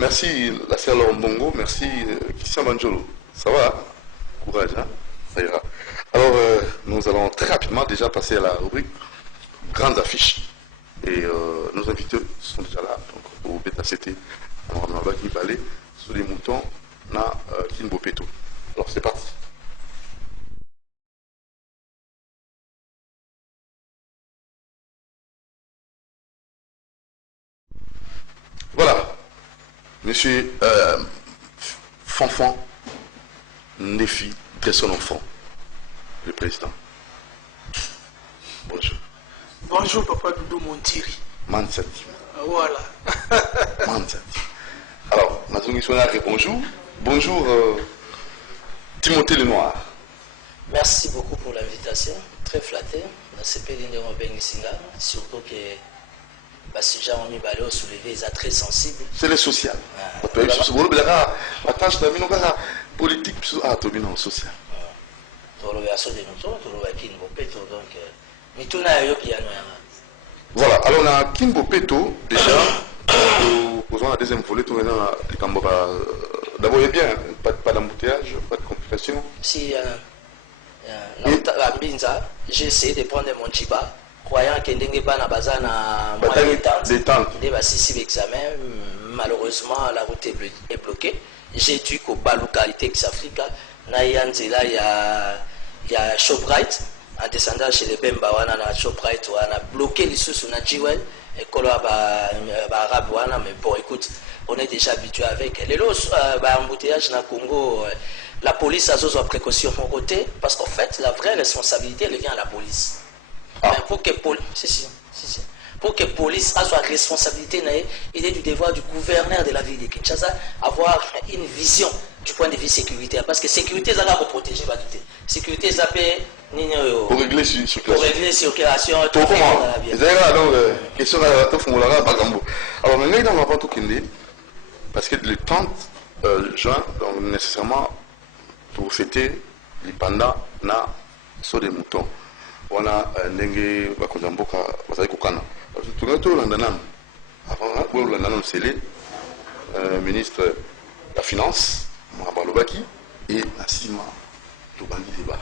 Merci la sœur Laurent Bongo, merci Christian Manjolo. Ça va? Courage, hein? Ça ira. Alors, nous allons très rapidement déjà passer à la rubrique Grandes affiches. Et nos invités sont déjà là, donc au BTACT, on va qui va aller sous les moutons, na Kimbo Peto. Alors, c'est parti. Voilà, monsieur Fanfan Nefi de son enfant, le président. Bonjour. Bonjour, papa Doudou Montiri. Mansati. Voilà. Mansati. Alors, Mazungi Sonare, bonjour. Bonjour, Timothée Lenoir. Merci beaucoup pour l'invitation. Très flatté. C'est surtout que le sujet on est soulevé, ils sont très sensibles. C'est le social. Politique, social. Voilà, alors on a Kimbo Peto, déjà, posons la deuxième volée, tout maintenant, d'abord, il est bien, pas d'embouteillage, pas de complications. Si, j'ai essayé de prendre mon jiba, croyant qu'il n'y a pas de moyen détente. L'examen, malheureusement, la route est bloquée. J'ai dû qu'au bas localité Xafrica, il y a Shoprite, en descendant chez les Bemba, on a Shoprite, on a bloqué les sous sur Najiwel, et qu'on a arabe, mais bon, écoute, on est déjà habitué avec. Les lots, embouteillage dans le Congo, la police a besoin de précaution de mon côté, parce qu'en fait, la vraie responsabilité, elle vient à la police. Mais pour que pour que la police ait sa responsabilité, il est du devoir du gouverneur de la ville de Kinshasa avoir une vision du point de vue sécuritaire. Parce que sécurité, ça va protéger la ville. Sécurité, ça peut... Pour régler circulation. Pour régler circulation. Pour comment? Donc, question à la fin, alors, maintenant, on va pas tout quitter. Parce que le 30 juin, donc, nécessairement, pour fêter les pandas, na saut des moutons. On a Nenge Bakondamboka, vous avez Kokana. Tout le monde avant pour le ministre de la Finance, Mahabalobaki, et Nassima, tout bandit débat.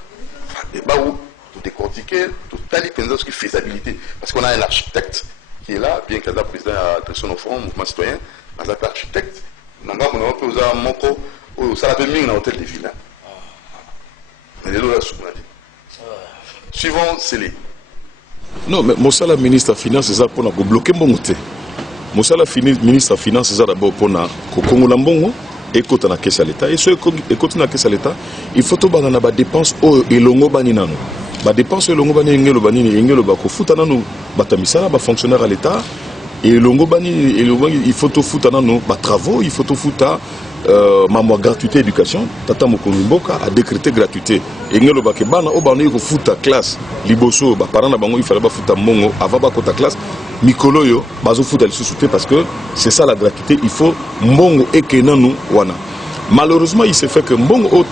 Débat où tout décortiquer, tout tali ce qui faisabilité. Parce qu'on a un architecte qui est là, bien qu'il y ait un président de son enfant, mouvement citoyen, dans un architecte, on a un peu aux Moko, où ça a fait mieux dans l'hôtel de ville. Mais les lois, suivant, c'est les. Non, mais Moussala ministre des Finances, c'est pour bloquer mon côté. Moussala ministre des Finances, c'est d'abord pour Congo Lambongo, écoute na caisse à l'État. Et ce écoute na caisse à l'État, il faut tout bana ba dépenses au elongo bani nano. Ba dépenses elongo bani ngelo bani ngelo ba ko futa nano batamisala ba fonctionnaire à l'État. Et elongo bani il faut tout futa nano ba travaux, il faut tout futa maman gratuité éducation tata mokonzi mboka a décrété gratuité et ngelo ba ke bana o bana ko futa classe liboso ba parents na bango il fallait ba futa mongo avant ba kota classe mikolo yo bazo futa le sous-souté parce que c'est ça la gratuité il faut mbongo ekenanu wana malheureusement il s'est fait que mbongo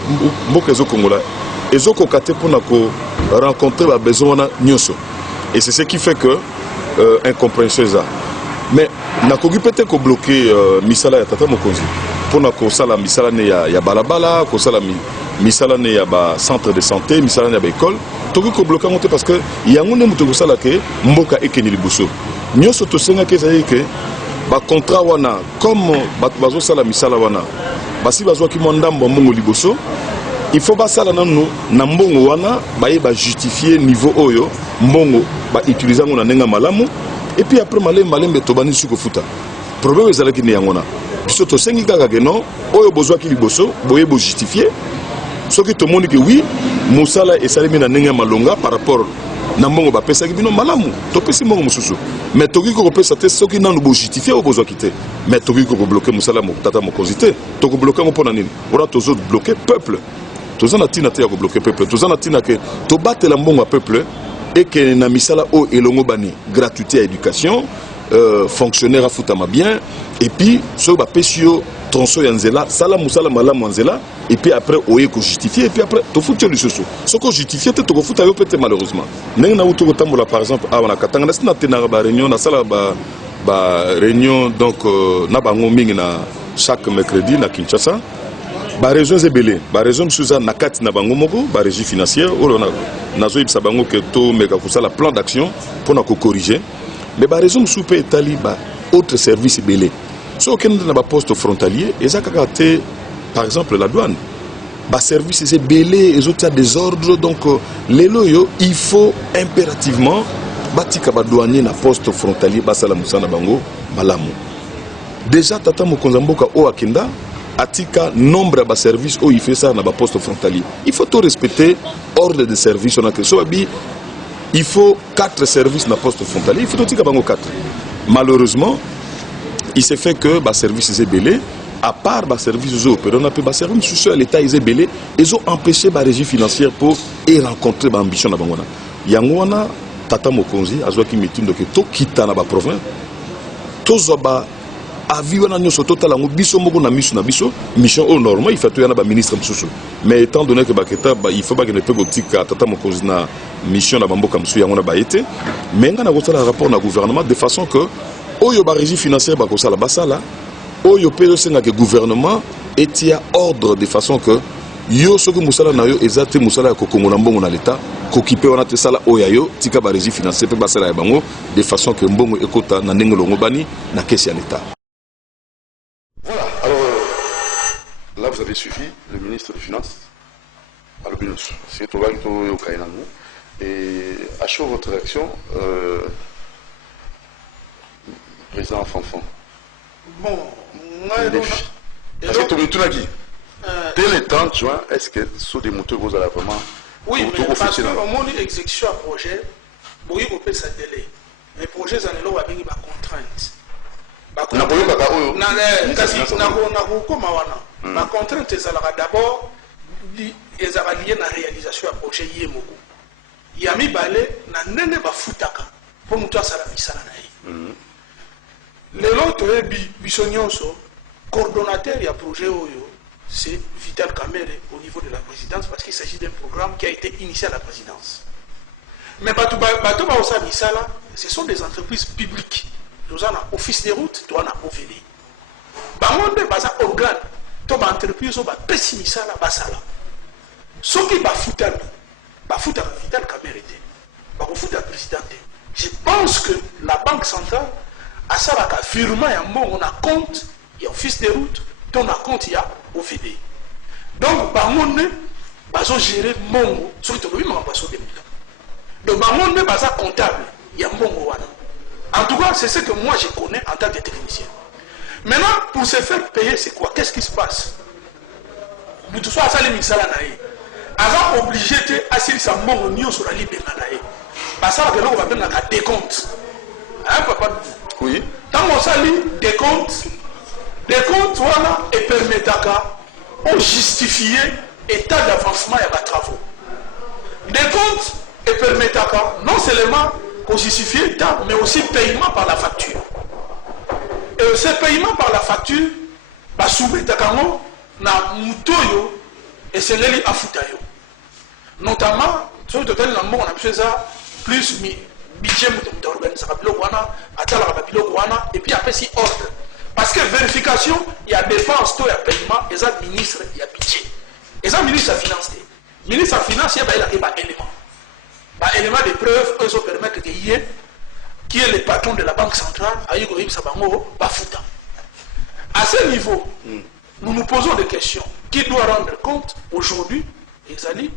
mboka zo kongola ezo ko kate pona ko rencontrer ba besoin wana nyoso et c'est ce qui fait que incompréhension ça mais nakoki peut-être ko bloquer misala ya tata mokonzi pona ko sala misala ne ya balabala ko sala misala ne ya ba centre de santé misala ne ya ba école toki ko bloquer ngote parce que yango ne muto ko sala ke mboka ekeni liboso nyoso to senga ke ça que ba contrat wana comme bazo sala misala wana basi bazo ki mondambo mbongo liboso il faut ba sala nanu na mbongo wana ba ye ba justifier niveau oyo mbongo ba utiliser ngo na nenga malamu et puis après malembe tobani suko futa problème ezalaki ne yangona biso to sengi kaka ke non oyo bozwa ki liboso boye bo justifier ce que tout le monde dit que oui musala esalemi na nenga malonga par rapport na mbongo ba pesa ki bino malamu to pesi mbongo mususu mais toki ko pesa te ce qui nanu bo justifier o bozwa kité mais toki ko bloquer musala mo tata mo konzité to ko bloquer mo pona nini ora to zo bloquer peuple to za na tina te ko bloquer peuple to za na tina ke to batela mbongo a peuple et que na misala o elongo bani gratuité à éducation fonctionnaire à futama bien et puis ce ba pesio tronçon yanzela sala musala malamu yanzela et puis après oye ko justifier et puis après to futur le soso ce ko justifier te to ko futa yo peut-être malheureusement nenga na uto ko tambola par exemple a wana katanga na réunion na sala ba réunion donc na bango mingi na chaque mercredi na Kinshasa. Ba raison zebele, ba raison suza nakati na bango moko, ba régie financière o na nazo ibsa bango que to meka kusala plan d'action pour na ko corriger. Mais ba raison soupe etali ba autre service belé. So que na ba poste frontalier, ezaka te par exemple la douane. Ba service c'est belé, les autres des ordres donc les loyo, il faut impérativement batika ba douanier na poste frontalier basala musana bango malamu. Déjà tata mokonzamboka o akenda atika nombre de services où il fait ça dans le poste frontalier. Il faut tout respecter ordre de service. Il faut 4 services dans le poste frontalier. Il faut tout 4. Malheureusement, il s'est fait que le service est belé. À part le service on a pu service sur l'État est belé. Ils ont empêché la régie financière pour rencontrer l'ambition de Bangona. Yangwana tata mokonzi azwaki mitune que to kita na ba province. Tozoba aviona nyoso total en biso moko na biso mission au normal il faut to yana ba ministre msusu mais étant donné que baketa il faut pas que ne peut gotika tata mokonzi na mission na bamboka msusu yango na ba été mais nga na kotala rapport na gouvernement de façon que oyo ba régie financière ba kosala basala oyo peyo senga que gouvernement etia ordre de façon que yo soki musala na yo ezate musala ko kongola mbongo na l'état ko kipe wana te sala oyayo tika ba régie financière pe basala ya bango de façon que mbongo ekota na ndenge longo bani na caisse ya l'état. Voilà, alors là vous avez suivi le ministre des Finances, Alobinus, c'est au et à chaud votre réaction, président Fanfan. Bon, moi, parce que tout le monde dit, dès le 30 juin, est-ce que sous des motos vous allez vraiment. Oui, mais parce qu'au moment de l'exécution à projet, vous avez ça délai. Les projets, ça n'est pas une contrainte. La contrainte est d'abord liée à la réalisation du projet Yemoko. Il y a mis balé na nene ba futaka pour mutua sala misala na yi. Le l'autre bisonyonso coordonnateur du projet Oyo c'est Vital Kamere au niveau de la présidence parce qu'il s'agit d'un programme qui a été initié à la présidence. Mais bato ba osa misala ce sont des entreprises publiques. Nous avons un office de route, nous avons un OVD. Bangonde baza organe, to ba entreprise ba pessimisa la basala. Soki ba futa Vital Kamere te. Ba futa président te. Je pense que la banque centrale a ça la firma ya mbongo na compte ya office de route, ton compte ya OVD. Donc bangonde bazo gérer mbongo, soki to lobi ma baso de millions. Donc bangonde baza comptable ya mbongo wana. En tout cas, c'est ce que moi je connais en tant que technicien. Maintenant, pour se faire payer, c'est quoi? Qu'est-ce qui se passe? Nous tous à les misala naïe. Avant obligé de assurer sa mongonio sur la libre naïe. Parce que là on va faire un décompte. Hein, papa? Oui. Tant qu'on s'allie décompte voilà et permet de justifier l'état d'avancement et de travaux. Décompte et permet non seulement qu'on justifie l'état, mais aussi paiement par la facture. Et ce paiement par la facture, bah soumettre na mutoyo et c'est l'eli afutayo. Notamment, sur le total on a besoin ça plus budget d'organisation et puis après si ordre. Parce que vérification, il y a dépense, il y a paiement, il y a ministre, il y a budget. Et ça, ministre de la finance. Ministre de la finance, il y a des éléments. Des éléments de preuve, eux, permettent que y ait qui est le patron de la banque centrale, Aïgoïm Sabango, Bafouta. À ce niveau, nous nous posons des questions. Qui doit rendre compte aujourd'hui, Exali,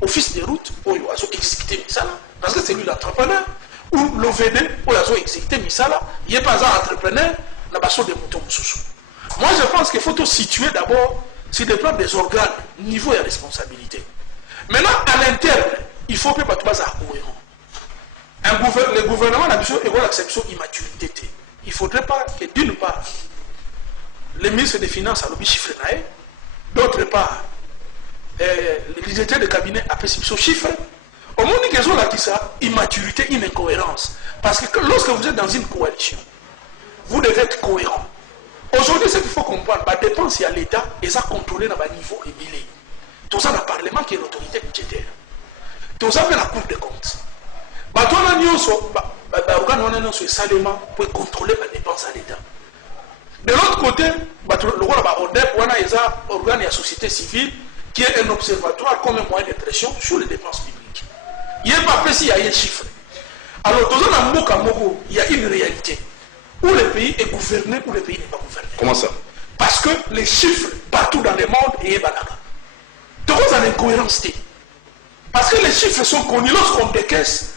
office des routes, où il a exécuté Misala, parce que c'est lui l'entrepreneur, ou l'OVD, où il a exécuté Misala, il n'est pas un entrepreneur, la basso de moutons sous. Moi, je pense qu'il faut tout situer d'abord sur le plan des organes, niveau et responsabilité. Maintenant, à l'interne, il faut que pas cohérent. Le gouvernement a besoin de l'exception immaturité. Il ne faudrait pas que d'une part, le ministre des Finances a le chiffre, d'autre part, le directeur de cabinet a fait ce chiffre. Au moins, ils ont dit ça, immaturité, une incohérence. Parce que lorsque vous êtes dans une coalition, vous devez être cohérent. Aujourd'hui, ce qu'il faut comprendre, la dépense à l'État, et ça contrôlé dans le niveau ébilé. Tout ça dans le Parlement qui est l'autorité budgétaire. Tout ça fait la Cour des comptes. Organe wana nyonso esalema pour contrôler la dépense à l'État. De l'autre côté, l'ODEP, on a un organe de la société civile qui est un observatoire comme un moyen de pression sur les dépenses publiques. Il n'y a pas précis, il y a un chiffre. Alors, dans un mot, il y a une réalité où le pays est gouverné, où le pays n'est pas gouverné. Comment ça? Parce que les chiffres partout dans le monde est banaka. Donc, il y a une incohérence. Parce que les chiffres sont connus. Lorsqu'on décaisse,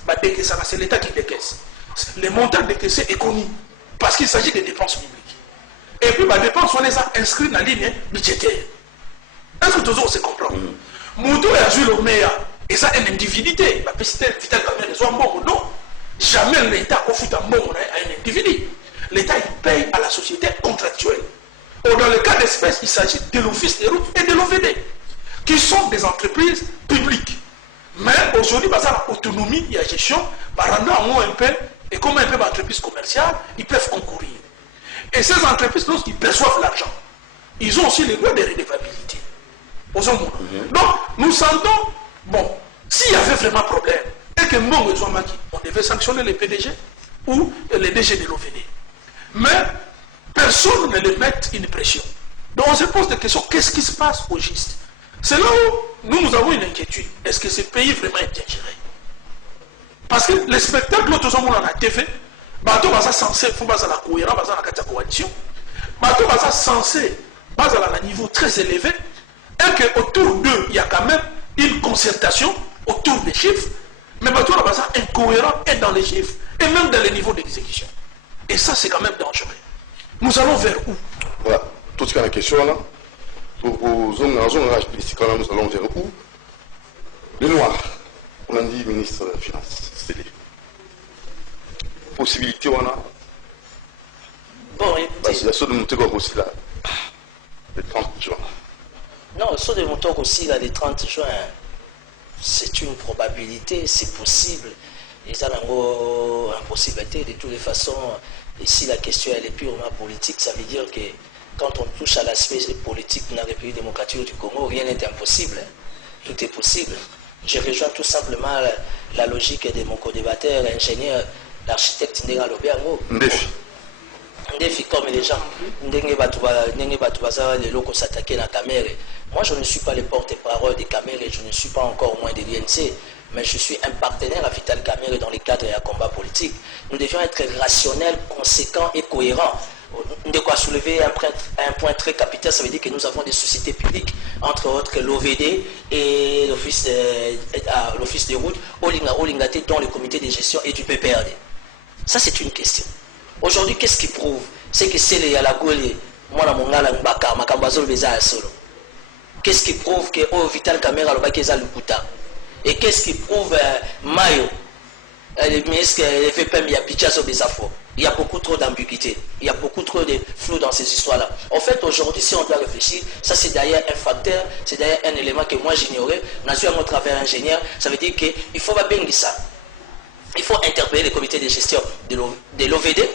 c'est l'État qui décaisse. Le montant décaissé est connu. Parce qu'il s'agit des dépenses publiques. Et puis, les dépenses, on les a inscrites dans la ligne budgétaire. Est-ce que toujours on se comprend? Moutou et Azul Omea, et ça, une individualité. Non. Jamais l'État a fait un bon à un individu. L'État paye à la société contractuelle. Or, dans le cas d'espèce, il s'agit de l'Office des routes et de l'OVD, qui sont des entreprises publiques. Mais aujourd'hui, par exemple, l'autonomie et la gestion, rendant un peu, et comme un peu d'entreprises commerciales, ils peuvent concourir. Et ces entreprises, lorsqu'ils perçoivent l'argent, ils ont aussi les droits de redevabilité. Donc, nous sentons, bon, s'il y avait vraiment problème, et que on devait sanctionner les PDG ou les DG de l'OVD. Mais personne ne les met une pression. Donc on se pose des questions, qu'est-ce qui se passe au juste? C'est là où nous avons une inquiétude. Est-ce que ce pays vraiment est bien géré? Parce que les spectacles, l'autre jour, on a TV, bateau va censé, il faut baser la cohérence, baser la coalition, bateau va censé, baser à un niveau très élevé, et qu'autour d'eux, il y a quand même une concertation autour des chiffres, mais bateau va baser incohérent et dans les chiffres, et même dans les niveaux d'exécution. Et ça, c'est quand même dangereux. Nous allons vers où? Voilà, tout ce qui est la question là, pour nous allons vers où? Le noir, on a dit ministre des Finances, c'est les possibilités, on a. Bon, écoutez. Parce qu'il y a ceux de monter aussi là, le 30 juin. Non, ceux de monter aussi là, le 30 juin, c'est une probabilité, c'est possible. Et ça n'a pas impossibilité de toutes les façons. Et si la question elle est purement politique, ça veut dire que quand on touche à l'aspect politique dans la République démocratique du Congo, rien n'est impossible. Tout est possible. Je rejoins tout simplement la logique de mon co-débatteur, l'ingénieur, l'architecte Ndenga Lobiango. Défi comme les gens. Moi, je ne suis pas le porte-parole des Camères et je ne suis pas encore moins de l'INC, mais je suis un partenaire à Vital Kamerhe dans le cadre d'un combat politique. Nous devions être rationnels, conséquents et cohérents. De quoi soulever un point très capital, ça veut dire que nous avons des sociétés publiques, entre autres l'OVD et l'Office des routes, Olingate, dont le comité de gestion et du PPRD. Ça, c'est une question. Aujourd'hui, qu'est-ce qui prouve? C'est que c'est les Yalagole, moi, Mongala, Mbaka, Makambazol, Beza, Solo. Qu'est-ce qui prouve que Vital Kamerhe, Alobakeza, Lukuta? Et qu'est-ce qui prouve Mayo, le ministre FPM, il y a Pichazo Bezafo? Il y a beaucoup trop d'ambiguïté, il y a beaucoup trop de flou dans ces histoires-là. En fait, aujourd'hui, si on doit réfléchir, ça c'est d'ailleurs un facteur, c'est d'ailleurs un élément que moi j'ignorais. Nous avons à travers ingénieur, ça veut dire qu'il faut pas bien ça. Il faut interpeller les comités de gestion de l'OVD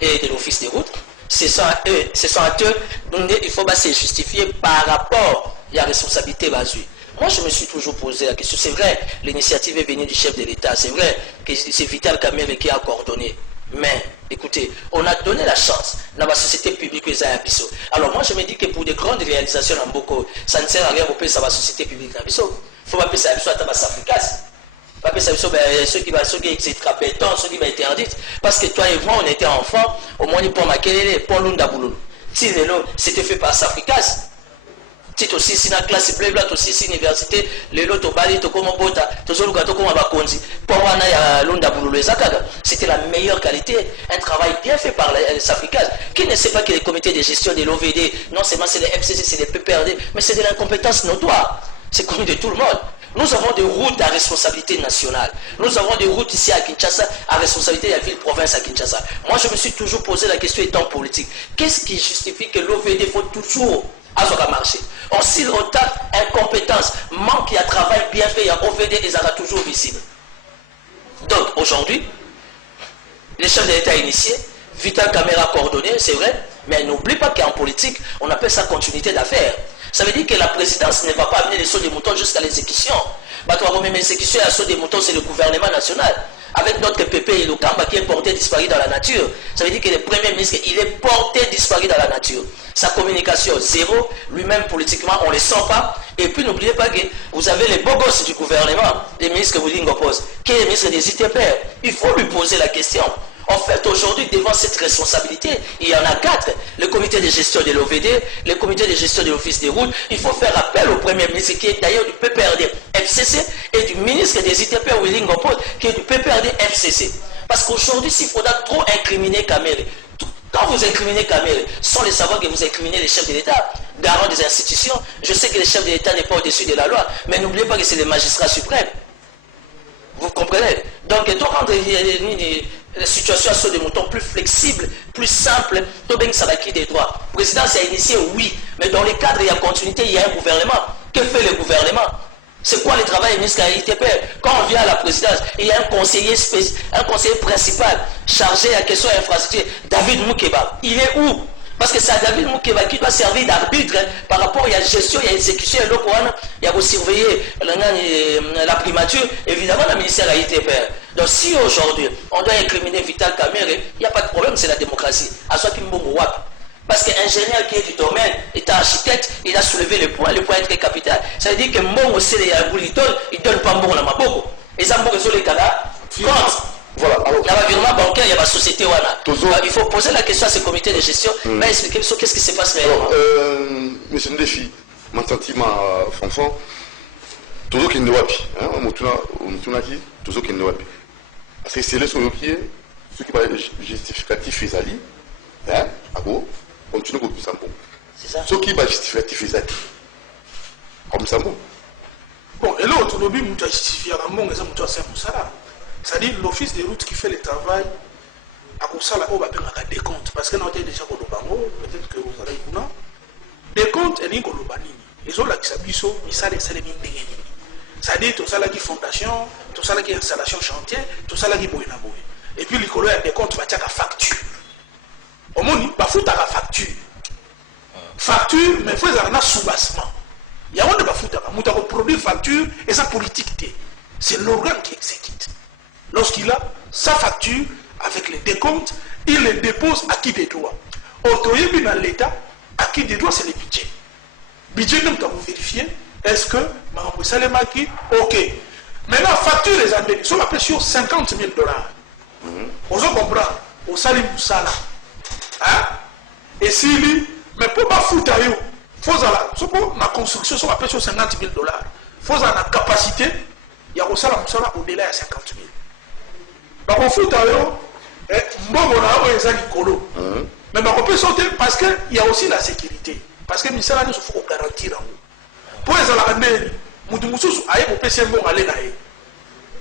et de l'Office des routes. Ce sont à eux, donc il faut se justifier par rapport à la responsabilité basée. Moi, je me suis toujours posé la question. C'est vrai, l'initiative est venue du chef de l'État. C'est vrai que c'est Vital Kamerhe qui a coordonné. Mais, écoutez, on a donné la chance dans la société publique. Alors moi, je me dis que pour de grandes réalisations en Boko, ça ne sert à rien de payer la société publique. Il faut pas payer ça à Tabas Africains. Pas payer ça à ceux qui vont être compétents, ceux qui vont être interdits. Parce que toi et moi, on était enfants, au moins pour Makelele, pour Lundabouloulou. Si c'était fait par Africains. Si aussi si la classe plébla aussi si université les loto bali to comme bota to zoluka to comme bakonzi pour wana ya Lunda Bululu Zakaga, c'était la meilleure qualité, un travail bien fait par les Africains qui ne sait pas que les comités de gestion de l'OVD, non seulement c'est les FCC, c'est les PPRD, mais c'est de l'incompétence notoire, c'est connu de tout le monde. Nous avons des routes à responsabilité nationale. Nous avons des routes ici à Kinshasa à responsabilité de la ville-province à Kinshasa. Moi, je me suis toujours posé la question étant politique. Qu'est-ce qui justifie que l'OVD faut toujours à marcher? Or, s'il autant incompétence, manque à travail bien fait, il y a OVD et ça sera toujours visible. Donc, aujourd'hui, les chefs de l'État initiés, Vital Kamerhe coordonné, c'est vrai, mais n'oublie pas qu'en politique, on appelle ça continuité d'affaires. Ça veut dire que la présidence ne va pas amener les sauts des moutons jusqu'à l'exécution. Même l'exécution et la saut des moutons, c'est le gouvernement national. avec notre PP Ilokamba qui est porté disparu dans la nature. Ça veut dire que le Premier ministre, il est porté disparu dans la nature. Sa communication, zéro. Lui-même, politiquement, on ne le sent pas. Et puis, n'oubliez pas que vous avez les beaux gosses du gouvernement, les ministres que vous dites oppose, qui est le ministre des ITPR. Il faut lui poser la question. En fait, aujourd'hui, devant cette responsabilité, il y en a 4. Le comité de gestion de l'OVD, le comité de gestion de l'Office des routes. Il faut faire appel au Premier ministre qui est d'ailleurs du PPRD FCC et du ministre des ITP, Willing Opos, qui est du PPRD FCC. Parce qu'aujourd'hui, s'il faudra trop incriminer Kamere, quand vous incriminez Kamere, sans le savoir que vous incriminez les chefs de l'État, garant des institutions, je sais que le chef de l'État n'est pas au-dessus de la loi, mais n'oubliez pas que c'est le magistrat suprême. Vous comprenez? Donc, rendre la situation à des moutons plus flexible, plus simple, ça va quitter des droits. La présidence a initié, oui, mais dans les cadres, il y a continuité, il y a un gouvernement. Que fait le gouvernement? C'est quoi le travail du ministre de l'ITP? Quand on vient à la présidence, il y a un conseiller principal chargé à la question infrastructure, David Moukeba. Il est où? Parce que c'est David Moukeba qui doit servir d'arbitre par rapport à la gestion, il y a l'exécution, il y a surveiller la primature, évidemment, le ministère de l'ITP. Donc si aujourd'hui, on doit incriminer Vital Kamere, il n'y a pas de problème, c'est la démocratie. Parce qu'ingénieur qui est du domaine, est architecte, il a soulevé le point est très capital. Ça veut dire que Mbongo, c'est les Yaboulitol, il ne donne pas Mbongo dans ma boko. Et ça, Mbongo, c'est les Kala. Voilà, alors, il y a un virement bancaire, il y a la société. Il faut poser la question à ce comité de gestion, mais expliquer qu'est-ce qui se passe réellement. Monsieur Ndefi, mon sentiment, Fanfan, toujours qu'il ne wapi, Moutounaki, toujours qu'il ne wapi. Parce que c'est le son qui est, ce qui va justificatif Fezali, hein, à gros, continue comme ça. C'est ça. Ce qui va justificatif Fezali, comme ça. Bon, et l'autre, le but, il justifie à mon exemple, c'est-à-dire l'office des routes qui fait le travail à Koussala, on va faire des comptes. Parce que nous avons déjà peut-être que vous allez vous des comptes et des Kolobanini. Les autres qui s'habillent, ils savent les salaires minés. C'est-à-dire tout ça là qui fondation, tout ça là qui installation chantier, tout ça là qui boue. Et puis les colons, il y a des comptes, il y a des factures. Au moins, il n'y a pas de facture. Facture, mais il faut un sous-bassement. Il y a un de produit facture et sa politique. C'est l'organe qui exécute. Lorsqu'il a sa facture avec les décomptes, il les dépose à qui des droits. Autoyé dans l'État, à qui des droits, c'est le budget. Budget, nous devons vérifier. Est-ce que Mme Salema qui ok. Maintenant, facture les années, sur la pression $50 000. On se comprend. Au salim Moussala. Hein? Et s'il dit, mais pour pas foutre à eux, il faut la construction sur la pression $50 000. Il faut la capacité, il y a au salam Moussala au-delà de 50 000. Donc on fout à eux, mais on peut sauter parce qu'il y a aussi la sécurité. Parce que Moussala nous faut garantir en haut. Pour les Alandais, Moudoussous a eu au PC bon aller là.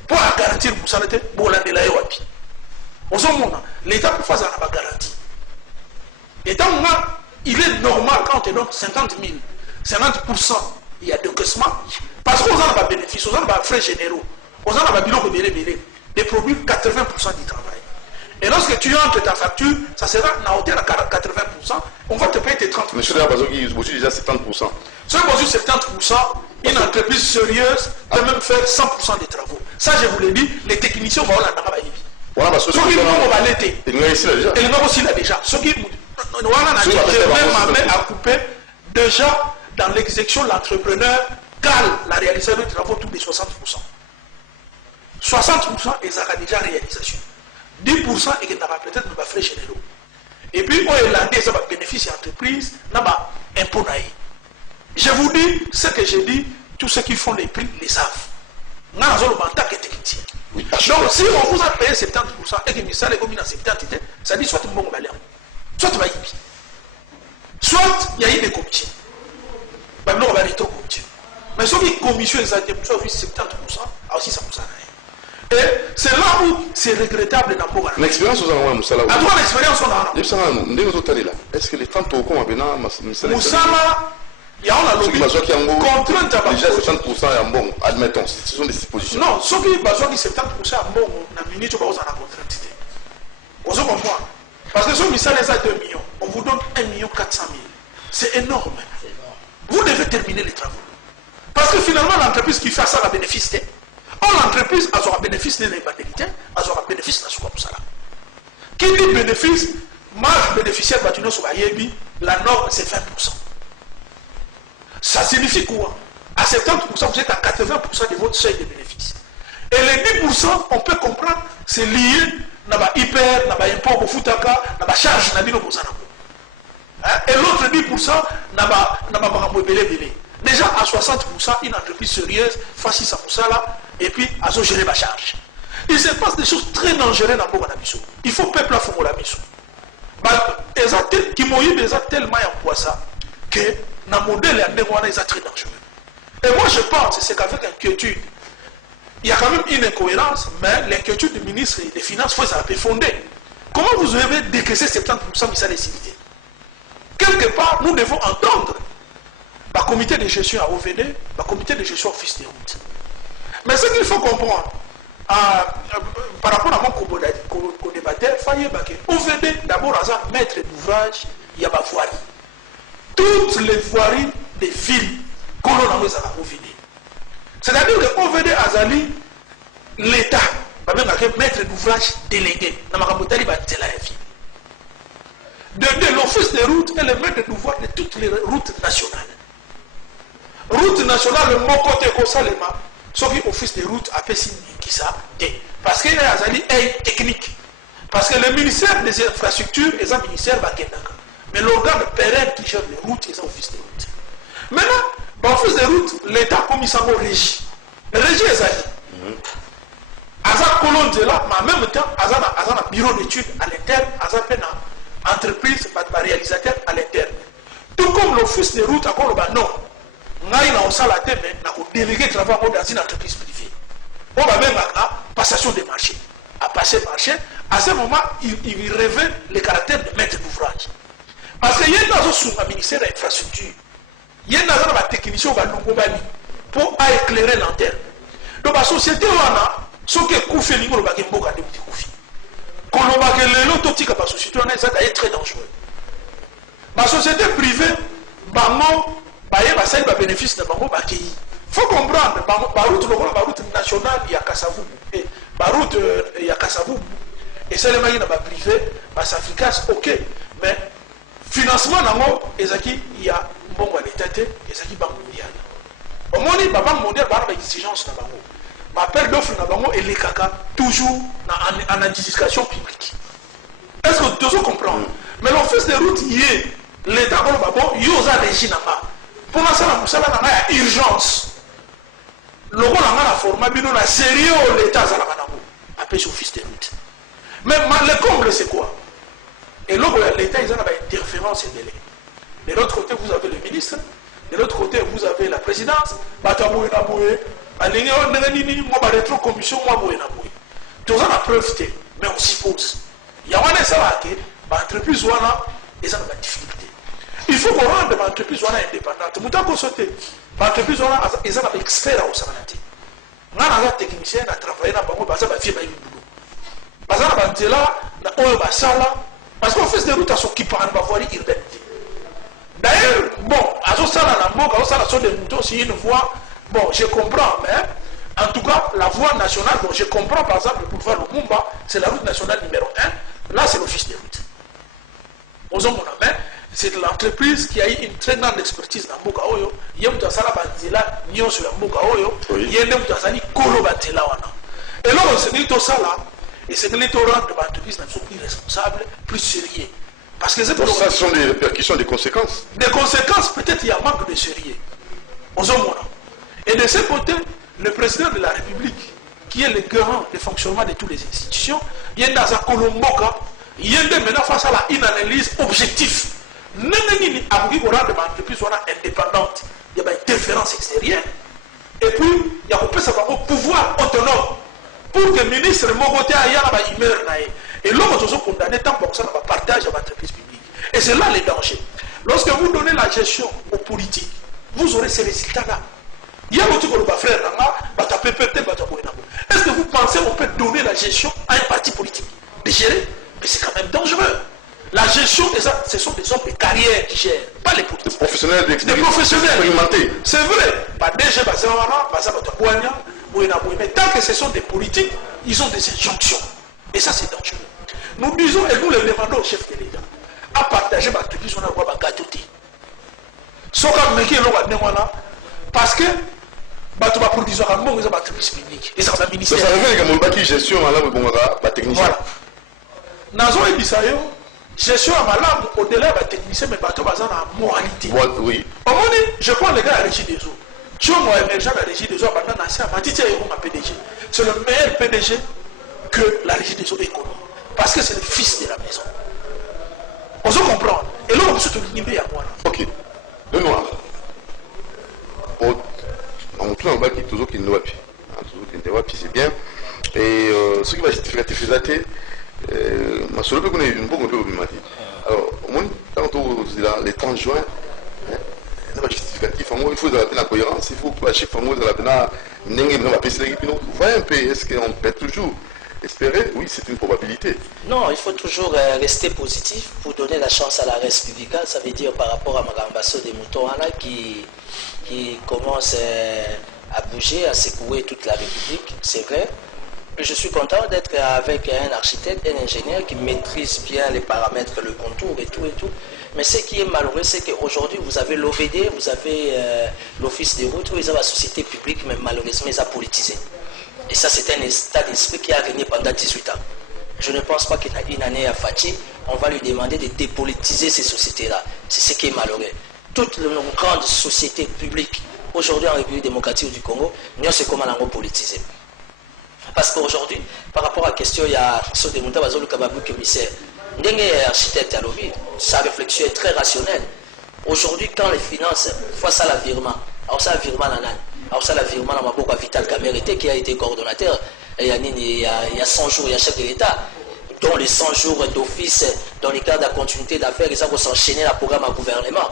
Pour garantir Moussala, bon la délaïe wapi. Au moment, l'État peut faire la garantie. Et donc, il est normal quand on donne 50 000, 50%, il y a décaissement. Parce qu'on a des bénéfices, on a des frais généraux, on a des bilans des produits 80% du travail. Et lorsque tu entres ta facture, ça sera à hauteur de 80%, on va te payer tes 30%. Monsieur Bazogi, il y déjà 70%. Si vous avez 70%, une entreprise sérieuse peut même faire 100% des travaux. Ça, je vous l'ai dit, les techniciens vont la travailler. Voilà, parce que ceux qui vont l'été. Il y a ici déjà. Et il y a aussi là déjà. Ceux qui vont à couper déjà dans l'exécution, l'entrepreneur cale la réalisation des travaux tous les 60%. 60% ils ont déjà réalisation. 10% et qui n'aura peut-être pas frais généraux. Et puis, on est là, ça va bénéficier à l'entreprise, n'a pas impôt. Je vous dis ce que j'ai dit, tous ceux qui font les prix les savent. Nous avons le mandat qui est technicien. Oui, donc, si on vous a payé 70% et que ça les combine à 70%, ça dit soit un bon malheur, soit un baïbi. Soit il y a eu des commissions. Maintenant, on va aller au commission. Mais ceux qui commission exactement, soit 70%, aussi ça vous a. Et c'est là où c'est regrettable dans Boga. L'expérience aux Anouars Moussala. À toi, l'expérience on a. Est-ce que les temps au con Abena Moussala, il y a un lobby. Contrainte à déjà 70% est bon, admettons, ce sont des suppositions. Non, ceux qui besoin de 70% est bon, on a minute, on a la contrainte. On se comprend. Parce que si Moussala est à 2 millions, on vous donne 1 400 000. C'est énorme. Vous devez terminer les travaux. Parce que finalement, l'entreprise qui fait ça va bénéficier. Or, l'entreprise a un bénéfice de l'indemnité, a un bénéfice de ce qui dit bénéfice, marge bénéficiaire de sur la norme c'est 20%. Ça signifie quoi? À 70%, vous êtes à 80% de votre seuil de bénéfice. Et les 10%, on peut comprendre, c'est lié à hyper, à impôt au futaka, à charge, à et l'autre 10%, déjà à 60%, une entreprise sérieuse fait ça là, et puis à gérer la charge. Il se passe des choses très dangereuses dans le pays. Il faut peuple à fond la mission. Qui m'ont tellement en ça que dans le modèle est très dangereux. Et moi je pense, c'est qu'avec inquiétude, il y a quand même une incohérence, mais l'inquiétude du ministre des Finances, il faut ça fondée. Comment vous avez décaissé 70% de sa décision? Quelque part, nous devons entendre le comité de gestion à OVD, le comité de gestion office des routes. Mais ce qu'il faut comprendre, par rapport à mon débatteur, il faut que OVD, d'abord, à maître d'ouvrage, il y a ma voirie. Toutes les voiries des villes qu'on a dans OVD. C'est-à-dire que OVD a l'État, maître d'ouvrage délégué, dans ma de l'office des routes est le maître d'ouvrage de toutes les routes nationales. Route nationale, le mot côté Kosalema, sauf que l'office des routes a fait signe qui ça, parce qu'il y a une technique. Parce que le ministère des infrastructures est un ministère Bakendaka. Mais l'organe pérenne qui gère les routes est un office des routes. Maintenant, dans l'office des routes, l'État a commis ça au régie. Régie est ça. Aza colonne de là, mais en même temps, Aza un bureau d'études à l'interne, Aza fait une entreprise, un réalisateur à l'interne. Tout comme l'office des routes, non. Nous avons délégué le travail dans une entreprise privée. On va même à passation des marchés. À passer marché, à ce moment, il révèle le caractère de maître d'ouvrage. Parce qu'il y a un ministère de l'infrastructure, il y a un technicien pour éclairer l'antenne. Donc la société, ce qui est coupé, c'est que la société est très dangereux. La société privée, il y a bénéfice de il faut comprendre, la route nationale, il y a Kassavou. La route, il y a Kassavou. Et c'est le moyen privé, c'est efficace, ok. Mais financement, il y a un bon l'État, il y a un banque mondiale. Au moins, la banque mondiale a des exigences. L'appel d'offres et les caca, toujours en administration publique. Est-ce que tu comprends? Mais l'office des routes, l'État, il y a un régime. Pour l'instant, il y a urgence. Le rôle a formé, mais la sérieux, l'État a appelé office des routes. Mais le comble, c'est quoi? Et là, l'État, il y a une interférence et délai. De l'autre côté, vous avez le ministre. De l'autre côté, vous avez la présidence. Commission, tout ça, la preuve, mais on suppose. Il y a une entreprise où ils ont des difficultés. Il faut qu'on rende l'entreprise indépendante. Mouta ko sauter. L'entreprise ils ont des experts au Sanati. On a des techniciens à travailler dans le bazar ba fieba boulot. Bazar ba tela na oyo ba sala parce qu'on fait des routes à ce qui parle ba voirie urbaine. D'ailleurs, bon, à ce sala na moka, ça la sur des moutons si une voie, bon, je comprends mais en tout cas, la voie nationale, bon, je comprends par exemple le boulevard Lumumba, c'est la route nationale numéro 1. Là, c'est l'office des routes. Aux hommes, on a c'est l'entreprise qui a eu une très grande expertise dans Mboka Oyo. Il y a un sala banzela nyon sur Mboka Oyo. Il y a un sala kolo batela wana. Et là, on se dit tout ça là, et c'est que les torrents de l'entreprise sont plus responsables, plus sérieux. Parce que donc ça, ce sont des répercussions, des conséquences. Des conséquences, peut-être il y a un manque de sérieux. Aux hommes. Et de ce côté, le président de la République, qui est le garant du fonctionnement de toutes les institutions, il y a dans un Colomboka, il y a maintenant face à une analyse objective. Il y a une entreprise indépendante, il y a une interférence extérieure, et puis il y a un pouvoir autonome pour que le ministre Mogote ait une humeur. Et là, nous sommes condamnés tant pour ça, on partage à l'entreprise publique. Et c'est là le danger. Lorsque vous donnez la gestion aux politiques, vous aurez ces résultats-là. Il y a un truc que va faire, est-ce que vous pensez qu'on peut donner la gestion à un parti politique de gérer? Mais c'est quand même dangereux. La gestion, ce sont des hommes de carrière qui gèrent, pas les politiques. Des professionnels expérimentés. C'est vrai. Mais tant que ce sont des politiques, ils ont des injonctions. Et ça, c'est dangereux. Nous disons, et nous le demandons au chef de l'État, à partager ma tenue sur la voie de gâteau. Ce qu'on a parce que bato ba produiseur en bon, ils ont battu public. Et ça, c'est un ministère. Ça veut dire que mon gestion, la technicien. Voilà. Nazo et Bissayo, gestion à malam, au-delà de la technicien, mais bateau basé en moralité. Oui. Au moment je prends les gars à la régie des eaux. Tu vois, moi, émergent à la régie des eaux, maintenant, c'est ma petite PDG. C'est le meilleur PDG que la régie des eaux est connue. Parce que c'est le fils de la maison. On se comprend. Et là, on peut se tenir à moi. Ok. Le noir. On tourne en bas qui est toujours qui ne voit plus. Toujours qui c'est bien. Et ce qui va justificatif, c'est ma seule peu qu'on est une bonne peu alors, au moins, quand les 30 juin, il y a un justificatif. Il faut la cohérence, il faut que chaque fois, vous voyez un peu, est-ce qu'on peut toujours espérer? Oui, c'est une probabilité. Non, il faut toujours rester positif pour donner la chance à la République. Ça veut dire par rapport à Magambasso des moutons qui commence à bouger, à secouer toute la République, c'est vrai. Je suis content d'être avec un architecte, un ingénieur qui maîtrise bien les paramètres, le contour et tout. Mais ce qui est malheureux, c'est qu'aujourd'hui, vous avez l'OVD, vous avez l'Office des routes, vous avez la société publique, mais malheureusement, ils ont politisé. Et ça, c'est un état d'esprit qui a régné pendant 18 ans. Je ne pense pas qu'une année à Fatih, on va lui demander de dépolitiser ces sociétés-là. C'est ce qui est malheureux. Toutes nos grandes sociétés publiques, aujourd'hui en République démocratique du Congo, nous sommes comment on politisé. Parce qu'aujourd'hui, par rapport à la question, il y a ce démontage bazolo kababou commissaire. Ndenge architecte à l'objet, sa réflexion est très rationnelle. Aujourd'hui, quand les finances face à la virement, alors ça virement alors ça la virement dans ma boîte à Vital Camérité qui a été coordonnateur il y a 100 jours, il y a chef de l'État, dont les 100 jours d'office dans les cas de la continuité d'affaires, et ça va s'enchaîner le programme à gouvernement.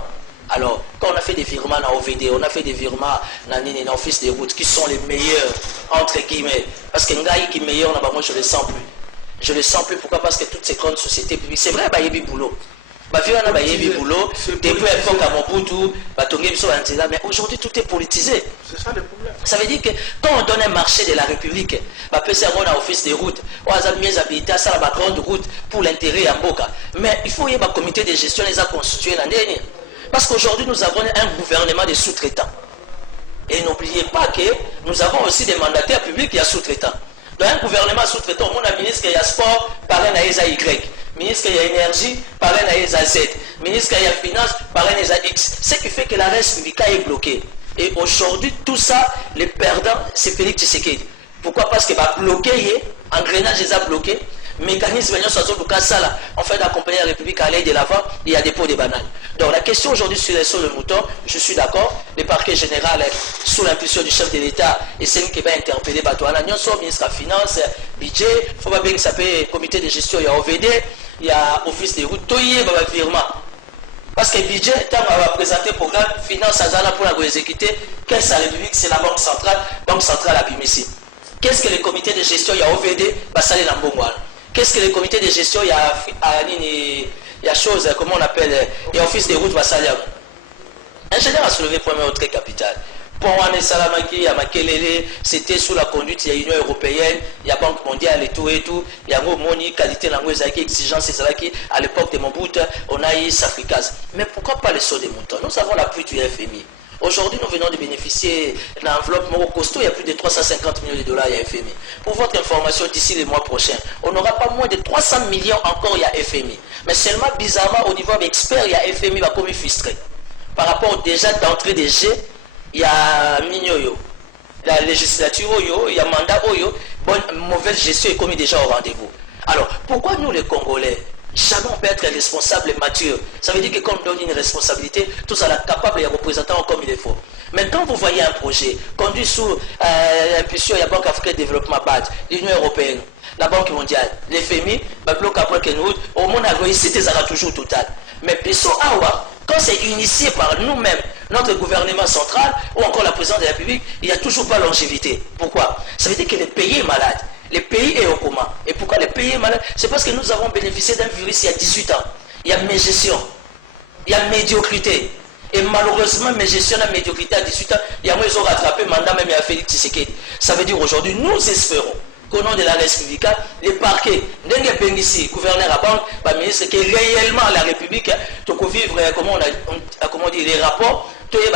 Alors, quand on a fait des virements dans OVD, on a fait des virements dans l'office des routes qui sont les meilleurs, entre guillemets. Parce que Ngaï qui est meilleur, moi je ne le sens plus. Je ne le sens plus. Pourquoi? Parce que toutes ces grandes sociétés publiques, c'est vrai, il y a du boulot. Depuis l'époque à Mobutu, mais aujourd'hui tout est politisé. C'est ça le problème. Ça veut dire que quand on donne un marché de la République, on a un office des routes, on a mieux habité à la grande route pour l'intérêt à Mboka. Mais il faut y avoir un comité de gestion les a constitué l'année dernière. Parce qu'aujourd'hui, nous avons un gouvernement de sous-traitants. Et n'oubliez pas que nous avons aussi des mandataires publics qui sont sous-traitants. Dans un gouvernement sous-traitant, on a un ministre qui a sport, parrain à ESA Y. Ministre qui a énergie, parrain à ESA Z. Ministre qui a finance, parrain à ESA X. Ce qui fait que la République est bloquée. Et aujourd'hui, tout ça, les perdants, c'est Félix Tshisekedi. Pourquoi? Parce qu'il va bloquer, engrenage les a bloqués. Mécanisme en fait d'accompagner la République à aller de l'avant, il y a des pots de bananes. Donc la question aujourd'hui sur le mouton, je suis d'accord, le parquet général sous l'impulsion du chef de l'État et c'est lui qui va interpeller Batouana, nous sommes ministre des Finances, budget, il faut pas bien que ça peut comité de gestion, il y a OVD, il y a office des routes, tout y est virement. Parce que le budget, quand on va présenter le programme finance à pour la exécuter, qu'est-ce que la République, c'est la banque centrale à Bimisi. Qu'est-ce que le comité de gestion, il y a OVD, ça les Nambongouane. Qu'est-ce que le comité de gestion, il y a chose, comment on appelle, il y a office des routes, Vassalia. Ingénieur a soulevé le premier autre capital. Pour Wane Salamaki, à Makelele, c'était sous la conduite, il y a l'Union européenne, il y a Banque mondiale et tout. Il y a Moni, qualité, langue, exigence, c'est à l'époque de Mobutu, on a eu Safricaz. Mais pourquoi pas le saut des moutons? Nous avons l'appui du FMI. Aujourd'hui, nous venons de bénéficier d'une enveloppe costaud, il y a plus de 350 millions de dollars à FMI. Pour votre information, d'ici les mois prochains, on n'aura pas moins de 300 millions encore à FMI. Mais seulement, bizarrement, au niveau expert, il y a FMI va comme frustré. Par rapport déjà d'entrée des jets, il y a Mignoyo, la législature, il y a mandat, bonne, mauvaise gestion est commis déjà au rendez-vous. Alors, pourquoi nous les Congolais, jamais on peut être responsable et mature? Ça veut dire que quand on donne une responsabilité, tous à la capable et représentant comme il faut. Mais quand vous voyez un projet conduit sous l'impulsion de la Banque africaine de développement BAD, l'Union européenne, la Banque mondiale, l'FMI, le bloc après Kenwood, au monde c'était toujours total. Mais quand c'est initié par nous-mêmes, notre gouvernement central ou encore la présidence de la République, il n'y a toujours pas longévité. Pourquoi? Ça veut dire que le pays est malade. Le pays est au coma. Et pourquoi le pays est malade? C'est parce que nous avons bénéficié d'un virus il y a 18 ans. Il y a mégestion, il y a médiocrité. Et malheureusement, mes gestionnaires médiocrité à 18 ans, il y a moins ils ont rattrapé le mandat même à Félix Tshisekedi. Ça veut dire aujourd'hui, nous espérons qu'au nom de la République, les parquets, Ndenge Pengisi, gouverneur à banque, ministre, que réellement la République, tu vivre, comment on dit, les rapports,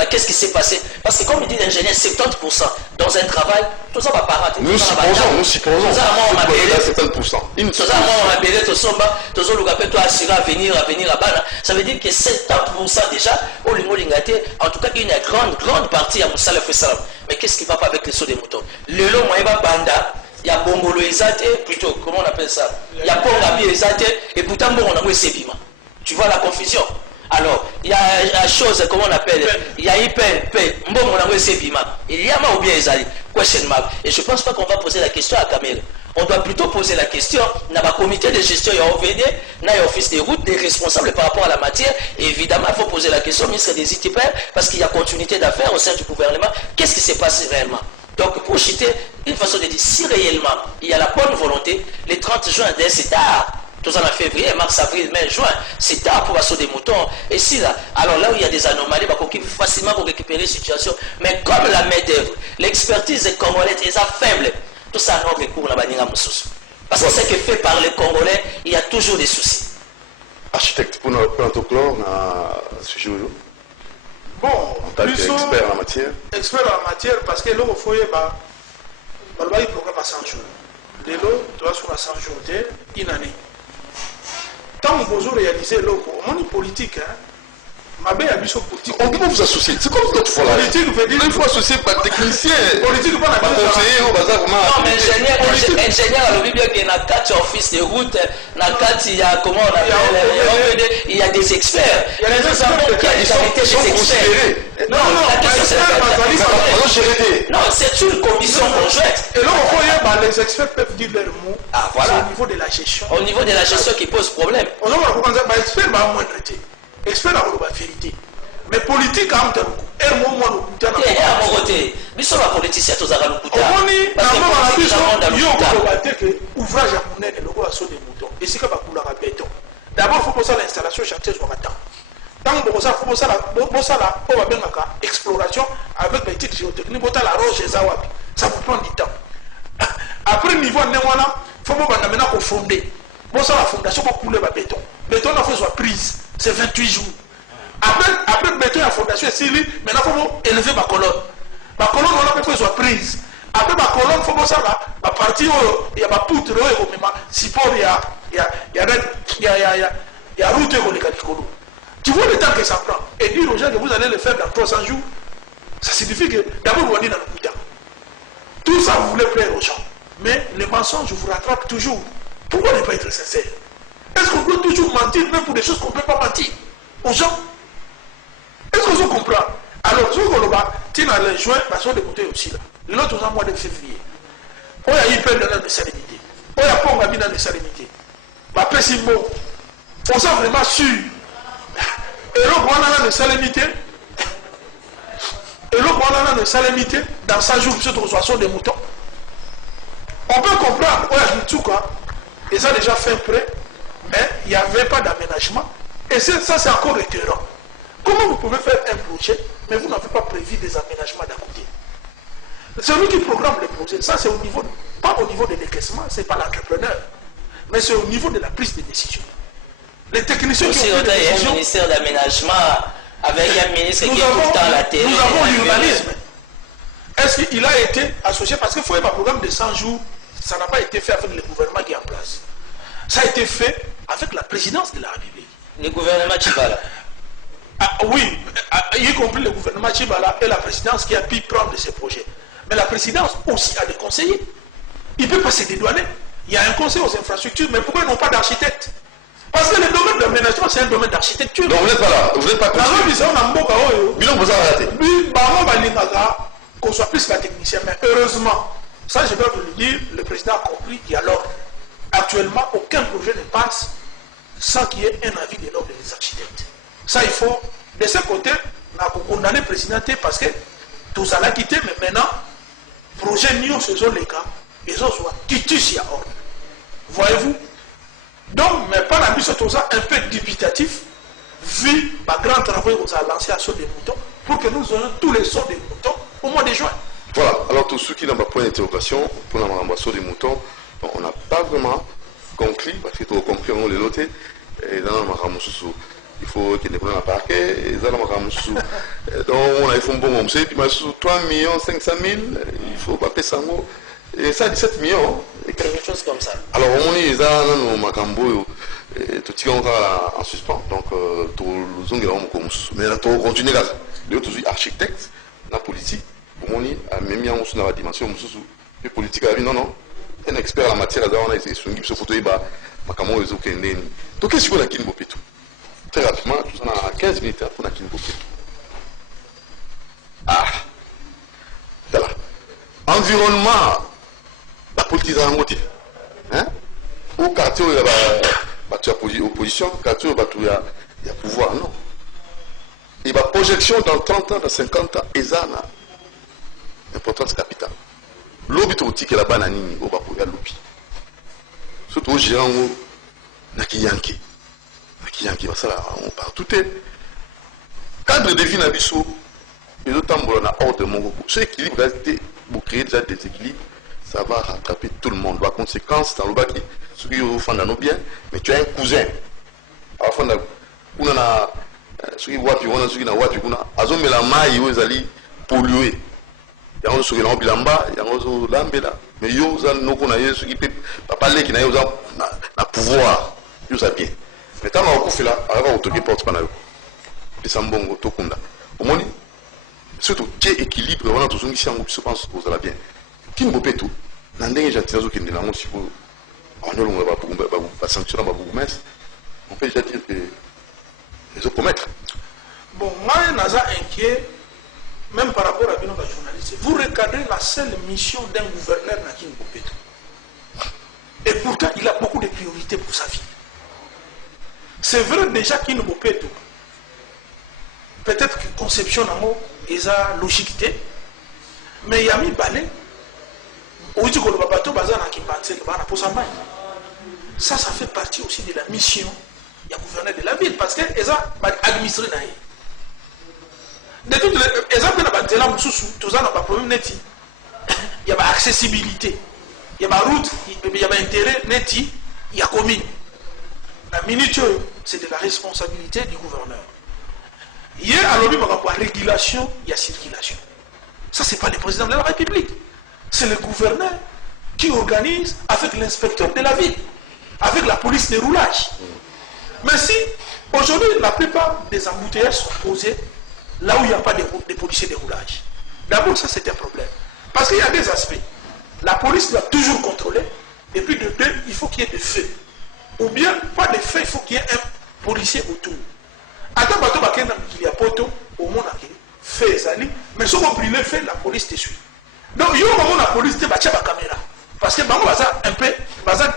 qu'est-ce qui s'est passé? Parce que comme il dit l'ingénieur, 70% dans un travail, tout ça va pas rater. Nous supposons. Tout ça, on a payé 70%. Tout ça, on a payé tout ça, tout ça, le toi assuré à venir là-bas. Ça veut dire que 70% déjà, au Lingate, en tout cas, une grande partie à Moussala Fessalam. Mais qu'est-ce qui va pas avec les sauts des moutons? Le long, Moïba Banda, il y a Bongolo Ezate, plutôt, comment on appelle ça? Il y a Pongabi Ezate, et pourtant, bon, on a Moué Sebima. Tu vois la confusion? Alors, il y a la chose, comment on appelle? Il y a IPN, bon, on a Moué Sebima. Il y a ma ou bien Ezali, question mark. Et je ne pense pas qu'on va poser la question à Kamel. On doit plutôt poser la question, dans le comité de gestion, il y a OVD, dans l'office des routes, des responsables par rapport à la matière. Et évidemment, il faut poser la question au ministre des ITP, parce qu'il y a continuité d'affaires au sein du gouvernement. Qu'est-ce qui s'est passé réellement? Donc, pour citer une façon de dire, si réellement il y a la bonne volonté, les 30 juin, c'est tard. Tout ça en février, mars, avril, mai, juin, c'est tard pour passer des moutons. Et si là, alors là où il y a des anomalies, il faut facilement pour récupérer la situation. Mais comme la main-d'œuvre, l'expertise congolaise est faible, tout ça n'a pas recours à la Baninga Moussous. Parce que ce qui est fait par les Congolais, il y a toujours des soucis. Architecte, pour notre protocole, on a ce sujet. Bon, en tant qu'expert en la matière. Expert en la matière, parce que là, il faut y avoir un programme à 100 jours. De l'eau, tu vas sur 100 jours, une année. Tant que vous réalisez l'eau, on est politique, hein. Ma belle ambition politique. On peut vous associer. C'est comme d'autres fois là. Politique, vous dire. Il faut associer par technicien. Politique, pas conseiller au bazar. Non, mais ingénieur, à l'objet qu'il y a 4 offices de route, il y a comment on appelle, il y a des experts. Il y a des experts qui ont été des experts. Non, la question c'est non, c'est une commission conjointe. Et là, les experts peuvent dire leur mot. Ah, voilà. Au niveau de la gestion. Au niveau de la gestion qui pose problème. On va commencer par expert, bah, moins traité. Expert à la vérité. Mais politique, en termes de et à mon côté, nous sommes politiciens, tous à l'Okuta. On est dans ouvrage à monnaie et le roi des moutons. Et c'est comme un béton. D'abord, il faut penser à l'installation chantier sur matin. Tant que il faut penser à la exploration avec les titres géotechniques, la roche et Zawabi. Ça vous prend du temps. Après, le niveau de Néwana, il faut maintenant fonder. Bon, ça, la fondation pour couler le béton. Le béton, il faut soit prise. C'est 28 jours. Après, béton, la fondation est scellée. Maintenant, il faut élever ma colonne. Ma colonne, on a fait soit prise. Après, ma colonne, il faut penser à la partie où il y a ma poutre, il y a route et tu vois le temps que ça prend. Et dire aux gens que vous allez le faire dans 300 jours, ça signifie que d'abord vous allez dans le bout. Tout ça, vous voulez plaire aux gens. Mais les mensonges vous rattrapent toujours. Pourquoi ne pas être sincère? Est-ce qu'on peut toujours mentir même pour des choses qu'on ne peut pas mentir aux gens? Est-ce qu'on se comprend? Alors, ce qu'on va, tu as les juin, parce qu'on est côté aussi là. L'autre mois de février. On a eu peur dans les salinités. On a pas envie dans les salinités. Ma pessimo. On s'est vraiment sûr. Et là, on a les salinités. Et là, on a les salinités. Dans 100 jours, nous sommes des moutons. On peut comprendre. On a tout quoi. Et ça a déjà fait prêt. Mais il n'y avait pas d'aménagement. Et ça, c'est encore récurrent. Comment vous pouvez faire un projet, mais vous n'avez pas prévu des aménagements d'à côté? C'est lui qui programme les projets. Ça, c'est au niveau, pas au niveau de l'écaissement, c'est pas l'entrepreneur, mais c'est au niveau de la prise de décision. Les techniciens aussi, qui ont pris des décisions. Un ministère d'aménagement avec un ministre qui est tout le temps à la télé. Nous avons l'urbanisme. Est-ce qu'il a été associé? Parce qu'il faut un programme de 100 jours, ça n'a pas été fait avec le gouvernement qui est en place. Ça a été fait avec la présidence de la République. Le gouvernement Tchibala. Oui, y compris le gouvernement Tchibala et la présidence qui a pu prendre ces projets. Mais la présidence aussi a des conseillers. Il ne peut pas se dédouaner. Il y a un conseil aux infrastructures, mais pourquoi ils n'ont pas d'architecte? Parce que le domaine d'aménagement, c'est un domaine d'architecture. Donc vous n'êtes pas là, vous n'êtes pas conseiller. Bilan, vous avez raté. Oui, qu'on soit plus la technicien. Mais heureusement, ça je dois vous le dire, le président a compris qu'il y a l'ordre. Actuellement, aucun projet ne passe sans qu'il y ait un avis de l'ordre des architectes. Ça, il faut, de ce côté, on a condamné le président parce que tout ça l'a quitté, mais maintenant, projet Nyon, ce sont les cas, ils ont soit titus à ordre. Voyez-vous? Donc, mais pas la mission tout ça un peu dubitatif vu ma grande travail qu'on a lancé à saut des moutons pour que nous ayons tous les sauts des moutons au mois de juin. Voilà, alors tous ceux qui n'ont pas point d'interrogation pour la saut des moutons, on n'a pas vraiment conclu, parce que tout compris on les lotés, et dans le il faut qu'il y ait des problèmes à parquet, et dans le donc on a fait un bon moment, puis 3 500 000, il faut pas payer ça, et ça 17 millions. Quelque chose comme ça. Alors on est là, nos macambo, tout ce qui est en suspens, donc tout le zone est mais là tout continue là, les autres architectes, la politique, on est à même dans la dimension, les politiques à non, un expert en la matière, on a essayé de se photo et bah, macambo les autres n'est donc qu'est-ce qu'on a qui nous fait tout. Très rapidement, on a 15 minutes pour qu'on a qui nous fait tout. Ah, voilà. Environnement. La politique est en côté. Hein? Au quartier, il y a opposition, au quartier, il y a pouvoir, non. Et la projection dans 30 ans, dans 50 ans, il y a une importance capitale. L'objet est là-bas, il y a l'objet. Surtout au gérant, il y a Yankee. On part tout est. Cadre de vie, les autres temps, on a hors de mon groupe. Ce équilibre, vous créez déjà des équilibres. Ça va rattraper tout le monde. La conséquence, dans le bas, ceux qui font dans nos biens, mais tu as un cousin. On a ceux qui voient, ceux qui n'ont pas, ils ont la maille, ils ont pollué. Il y a ceux qui ont bilamba, il y a ceux qui ont lambela. Mais ils ont ceux qui ont pouvoir. Ils ont bien. Mais quand on a fait là, on va autoquer porte pas. Et ça me bon, autokunda. Au moins, surtout, quel équilibre, on a tous ceux qui sont je pense que ça va bien. Qui ne peut pas tout. N'andé j'ai tiré aucun élément si vous on va sanctionner on peut déjà dire que les autres commettent. Bon, moi, je suis inquiet, même par rapport à nos journalistes. Vous regardez la seule mission d'un gouverneur dans King Bopeto. Et pourtant, il a beaucoup de priorités pour sa vie. C'est vrai déjà qu'il ne Bopeto. Peut-être que conception d'amour est la logique, mais il y a mis balai. Ça fait partie aussi de la mission du gouverneur de la ville parce que les gens administrent. De toutes les exemples, il y a accessibilité, il y a route, il y a intérêt, il y a commune. La minute, c'est de la responsabilité du gouverneur. Il y a la régulation, il y a circulation. Ça, ce n'est pas le président de la République. C'est le gouverneur qui organise avec l'inspecteur de la ville, avec la police de roulage. Mais si, aujourd'hui, la plupart des embouteillages sont posés là où il n'y a pas de policiers de roulage. D'abord, ça c'est un problème. Parce qu'il y a des aspects. La police doit toujours contrôler, et puis de deux, il faut qu'il y ait des faits. Ou bien, pas de faits, il faut qu'il y ait un policier autour. Attends, il y a poto, au monde, fait Zali, mais si on brûle fait, la police te suit. Donc, il y a la police qui a la caméra. Parce que Bango va un peu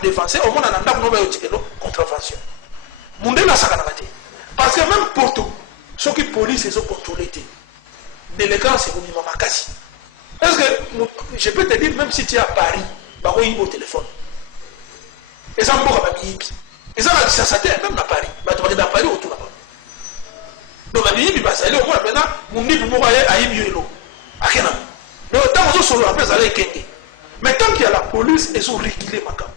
défensé, au moins on a une contravention. Parce que même Porto, ceux qui police les ont contrôlés, l'élégance c'est au minimum à Kassi. Est-ce que je peux te dire, même si tu es à Paris, Bango il y a au téléphone. Et ça, on va bien. Et ça, ça même à Paris. Tu vas à Paris autour là-bas. Donc, il va aller au moins maintenant, mon nid pour moi, il y a eu l'eau. À quel moment? Donc, tant que sur après, ça va être mais tant qu'il y a la police, ils sont régulés, ma campagne.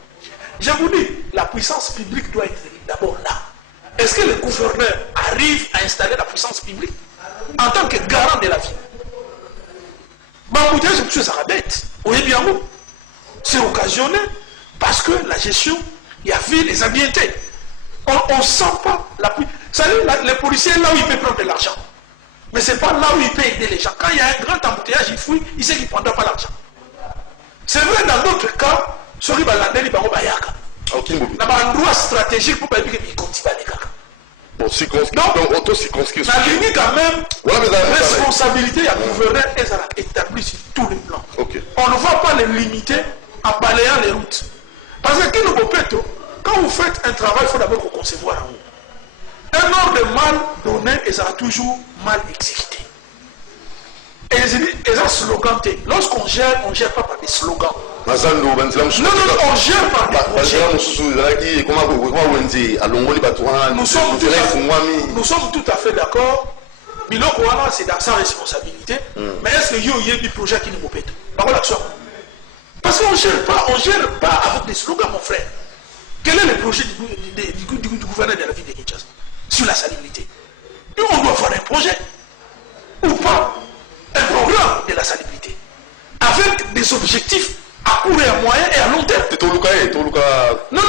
Je vous dis, la puissance publique doit être d'abord là. Est-ce que le gouverneur arrive à installer la puissance publique en tant que garant de la vie? Bambouté, je suis à la bête. Oui, bien, c'est occasionné parce que la gestion, il y a vu les ambientés. On ne sent pas la puissance. Vous savez, les policiers, là où ils peuvent prendre de l'argent. Mais ce n'est pas là où ils peuvent aider les gens. Quand il y a un grand embouteillage, il fouille, il sait qu'il ne prendra pas l'argent. C'est vrai dans d'autres cas, ceux qui vont l'aider, ils vont bayaka. Il y a un endroit stratégique pour qu'ils continuent à les gars. Bon, donc, auto-circonscription. La limite, quand même, la responsabilité du gouverneur est établie sur tous les plans. Okay. On ne va pas les limiter en balayant les routes. Parce que quand vous faites un travail, il faut d'abord concevoir en haut. Un ordre mal donné, il sera toujours mal exécuté. Et ils ont sloganté. Lorsqu'on gère, on ne gère pas par des slogans. Mazando, Banzila, Non, on gère par des projets. Nous sommes tout à fait d'accord. Biloko wana c'est dans sa responsabilité. Mais est-ce que il y a des projets qui nous mopètent? Parce qu'on ne gère pas avec des slogans, mon frère. Quel est le projet du gouverneur de la ville de Kinshasa sur la salubrité? Nous, on doit faire un projet ou pas, un programme de la salubrité avec des objectifs à court et à moyen et à long terme. Non.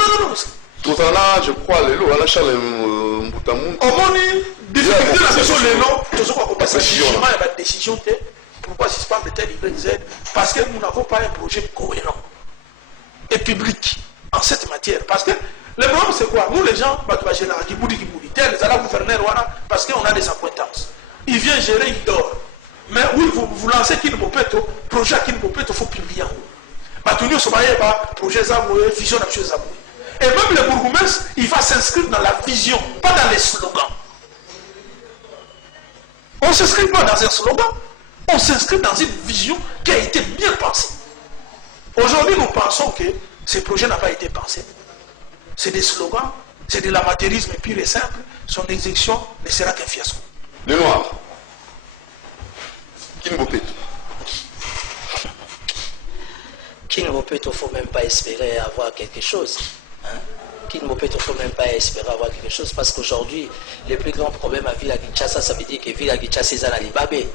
Totala, je crois, les lots, à la Charles Mboutamoun. Au moins, difficulté la question les lots, tout ce qu'on a passé, il y a une décision. Pourquoi suspendre tel YZ? Parce que nous n'avons pas un projet cohérent et public en cette matière. Parce que le problème, c'est quoi? Nous, les gens, tel, c'est la gouverneur, parce qu'on a des acquaintances. Il vient gérer, il dort. Mais oui, vous lancez Kinmopeto, projet Kinmopeto, il faut publier en haut. Batunio Somaye, projet Zamoué, vision de Zamoué. Et même le bourgmestre, il va s'inscrire dans la vision, pas dans les slogans. On ne s'inscrit pas dans un slogan, on s'inscrit dans une vision qui a été bien pensée. Aujourd'hui, nous pensons que ce projet n'a pas été pensé. C'est des slogans, c'est de l'amateurisme pur et simple. Son exécution ne sera qu'un fiasco. Les Noirs. Kinmopeto. Kinmopeto, il ne faut même pas espérer avoir quelque chose. Kinmopeto, il ne faut même pas espérer avoir quelque chose parce qu'aujourd'hui, le plus grand problème à Villa Kinshasa, ça veut dire que Villa Kinshasa est à Libabé.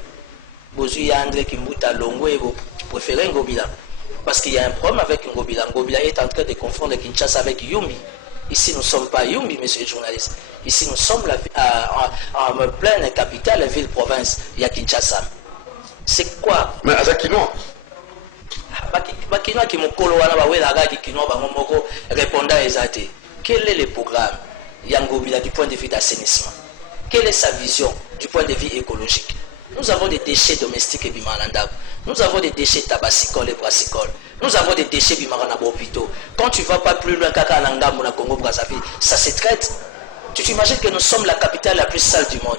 Bozu André Kimbuta Longo et vous préférez Ngobila. Parce qu'il y a un problème avec Ngobila. Ngobila est en train de confondre Kinshasa avec Yumbi. Ici, nous ne sommes pas Yumbi, monsieur le journaliste. Ici, nous sommes en pleine capitale, la ville-province, il y a Kinshasa. C'est quoi? Mais à Zakinois. Bakinois qui m'ont collé à Kinois, répondant à Ezate. Quel est le programme Yangobila du point de vue d'assainissement? Quelle est sa vision du point de vue écologique? Nous avons des déchets domestiques et bimarandab. Nous avons des déchets tabacicoles et brassicoles. Nous avons des déchets bimarandab hôpitaux. Quand tu ne vas pas plus loin qu'à Langam ou à Congo Brazzaville, ça se traite. Tu t'imagines que nous sommes la capitale la plus sale du monde?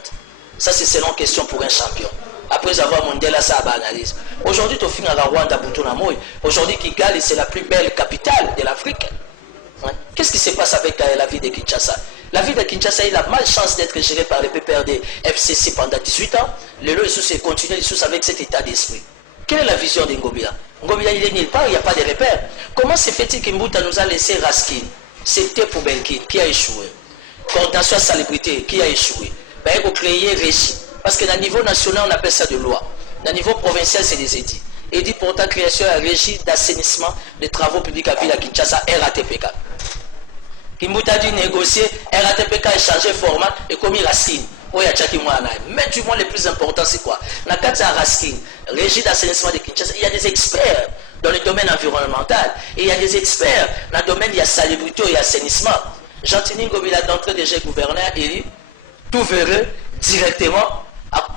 Ça, c'est selon question pour un champion. Après avoir mondial à sa analyse. Aujourd'hui, tu finis à Rwanda, Butunamoy. Aujourd'hui, Kigali, c'est la plus belle capitale de l'Afrique. Qu'est-ce qui se passe avec la ville de Kinshasa? La ville de Kinshasa, il a malchance d'être gérée par le PPRD FCC pendant 18 ans. Le lot sous continue avec cet état d'esprit. Quelle est la vision de Ngobila? Ngobila, il est nulle part, il n'y a pas de repères. Comment se fait-il que Mbouta nous a laissé Raskin? C'était pour Benkin, qui a échoué. Coordination à salubrité, qui a échoué. Il faut créer régie. Parce que dans le niveau national, on appelle ça de loi. Dans le niveau provincial, c'est des édits. Et dit pourtant création à régie d'assainissement des travaux publics à Ville à Kinshasa, RATPK. Kimbuta a dû négocier, RATPK a changé format et commis Racine. Mais du moins, le plus important, c'est quoi? Dans le cas de Racine, régie d'assainissement de Kinshasa, il y a des experts dans le domaine environnemental et il y a des experts dans le domaine de la salubrité et assainissement. Jean-Tini Ngobila, d'entrée déjà gouverneur, il tout verrait directement.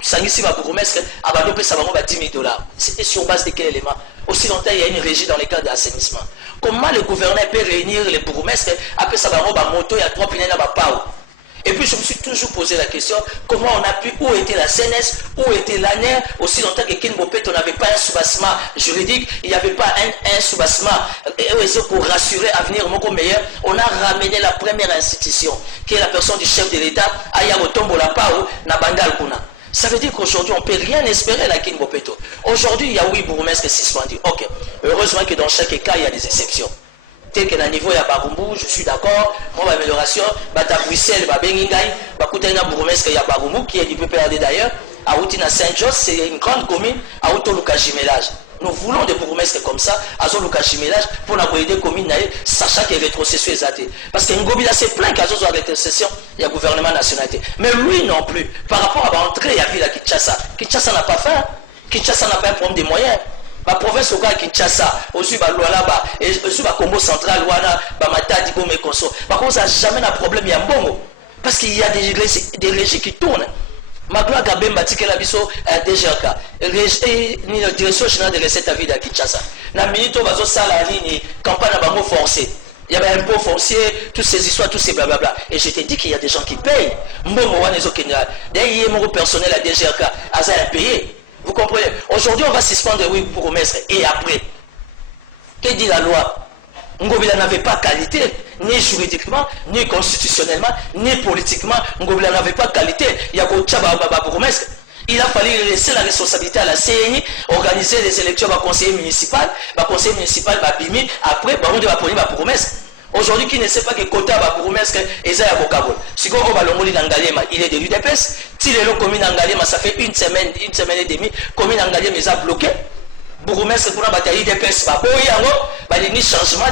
Sangisi va bourgmestre, Abadopé Sabango va 10 000 $. C'était sur base de quel élément? Aussi longtemps, il y a une régie dans les cas d'assainissement. Comment le gouverneur peut réunir les bourgmestres? Après Sabango, moto, il y a 3 pinèdes à Pau. Et puis je me suis toujours posé la question, comment on a pu, où était la CNS, où était l'ANER, aussi longtemps que Kinmopeto n'avait pas un soubassement juridique, il n'y avait pas un soubassement pour rassurer l'avenir beaucoup meilleur. On a ramené la première institution, qui est la personne du chef de l'État, Aya Otombo Lapao, Nabandal Kuna. Ça veut dire qu'aujourd'hui, on ne peut rien espérer à Kinmopeto. Aujourd'hui, il y a 8 bourgmestres suspendus. Ok, heureusement que dans chaque cas, il y a des exceptions. Tel que dans niveau il y a Barumbu, je suis d'accord, mon amélioration, Bata Bruxelles, Babengingaï, Bakoutina Bourgmestre, il y a Barumbu qui est du PPRD d'ailleurs, à Outina Saint-Jos, c'est une grande commune, à Outo Lukajimelage. Nous voulons des bourgmestres comme ça, à Zo Lukajimelage, pour nous aider communes, sachant qu'il y a rétrocession exacte. Parce que Ngobila c'est plein qu'à Zo rétrocession, il y a gouvernement nationalité. Mais lui non plus, par rapport à l'entrée, il y a vu la Kinshasa. Kinshasa n'a pas faim, Kinshasa n'a pas un problème de moyens. La province au Kinshasa, aussi Lualaba, et aussi Congo central, Matadi, Gome Konso. Par contre, ça n'a jamais un problème, il y a un bon. Parce qu'il y a des régies qui tournent. Magloa Gabemba, Tikela Biso, DGRK, la direction générale de recettes à vie de Kinshasa. La minute où on va faire la ligne, campagne à Bango forcé. Il y avait un impôt foncier, toutes ces histoires, tous ces blablabla. Et je t'ai dit qu'il y a des gens qui payent. Mbomo Wanezo Kenya. D'ailleurs, il y a mon personnel à DGRK, à ça payé. Vous comprenez? Aujourd'hui, on va suspendre oui bourgmestre et après. Que dit la loi? Ngobila n'avait pas qualité, ni juridiquement, ni constitutionnellement, ni politiquement. Ngobila n'avait pas qualité. Il y a bourgmestre. Il a fallu laisser la responsabilité à la CNI, organiser les élections au conseiller municipal, Bimi, après, on va prendre la bourgmestre. Aujourd'hui, qui ne sait pas que côté à la bourgmestre, il si il est de l'UDPS, si les communes Angalema, ça fait une semaine et demie, commune Angalema, ils ont bloqué. Bourgmestre pour la bataille d'EPS, il changement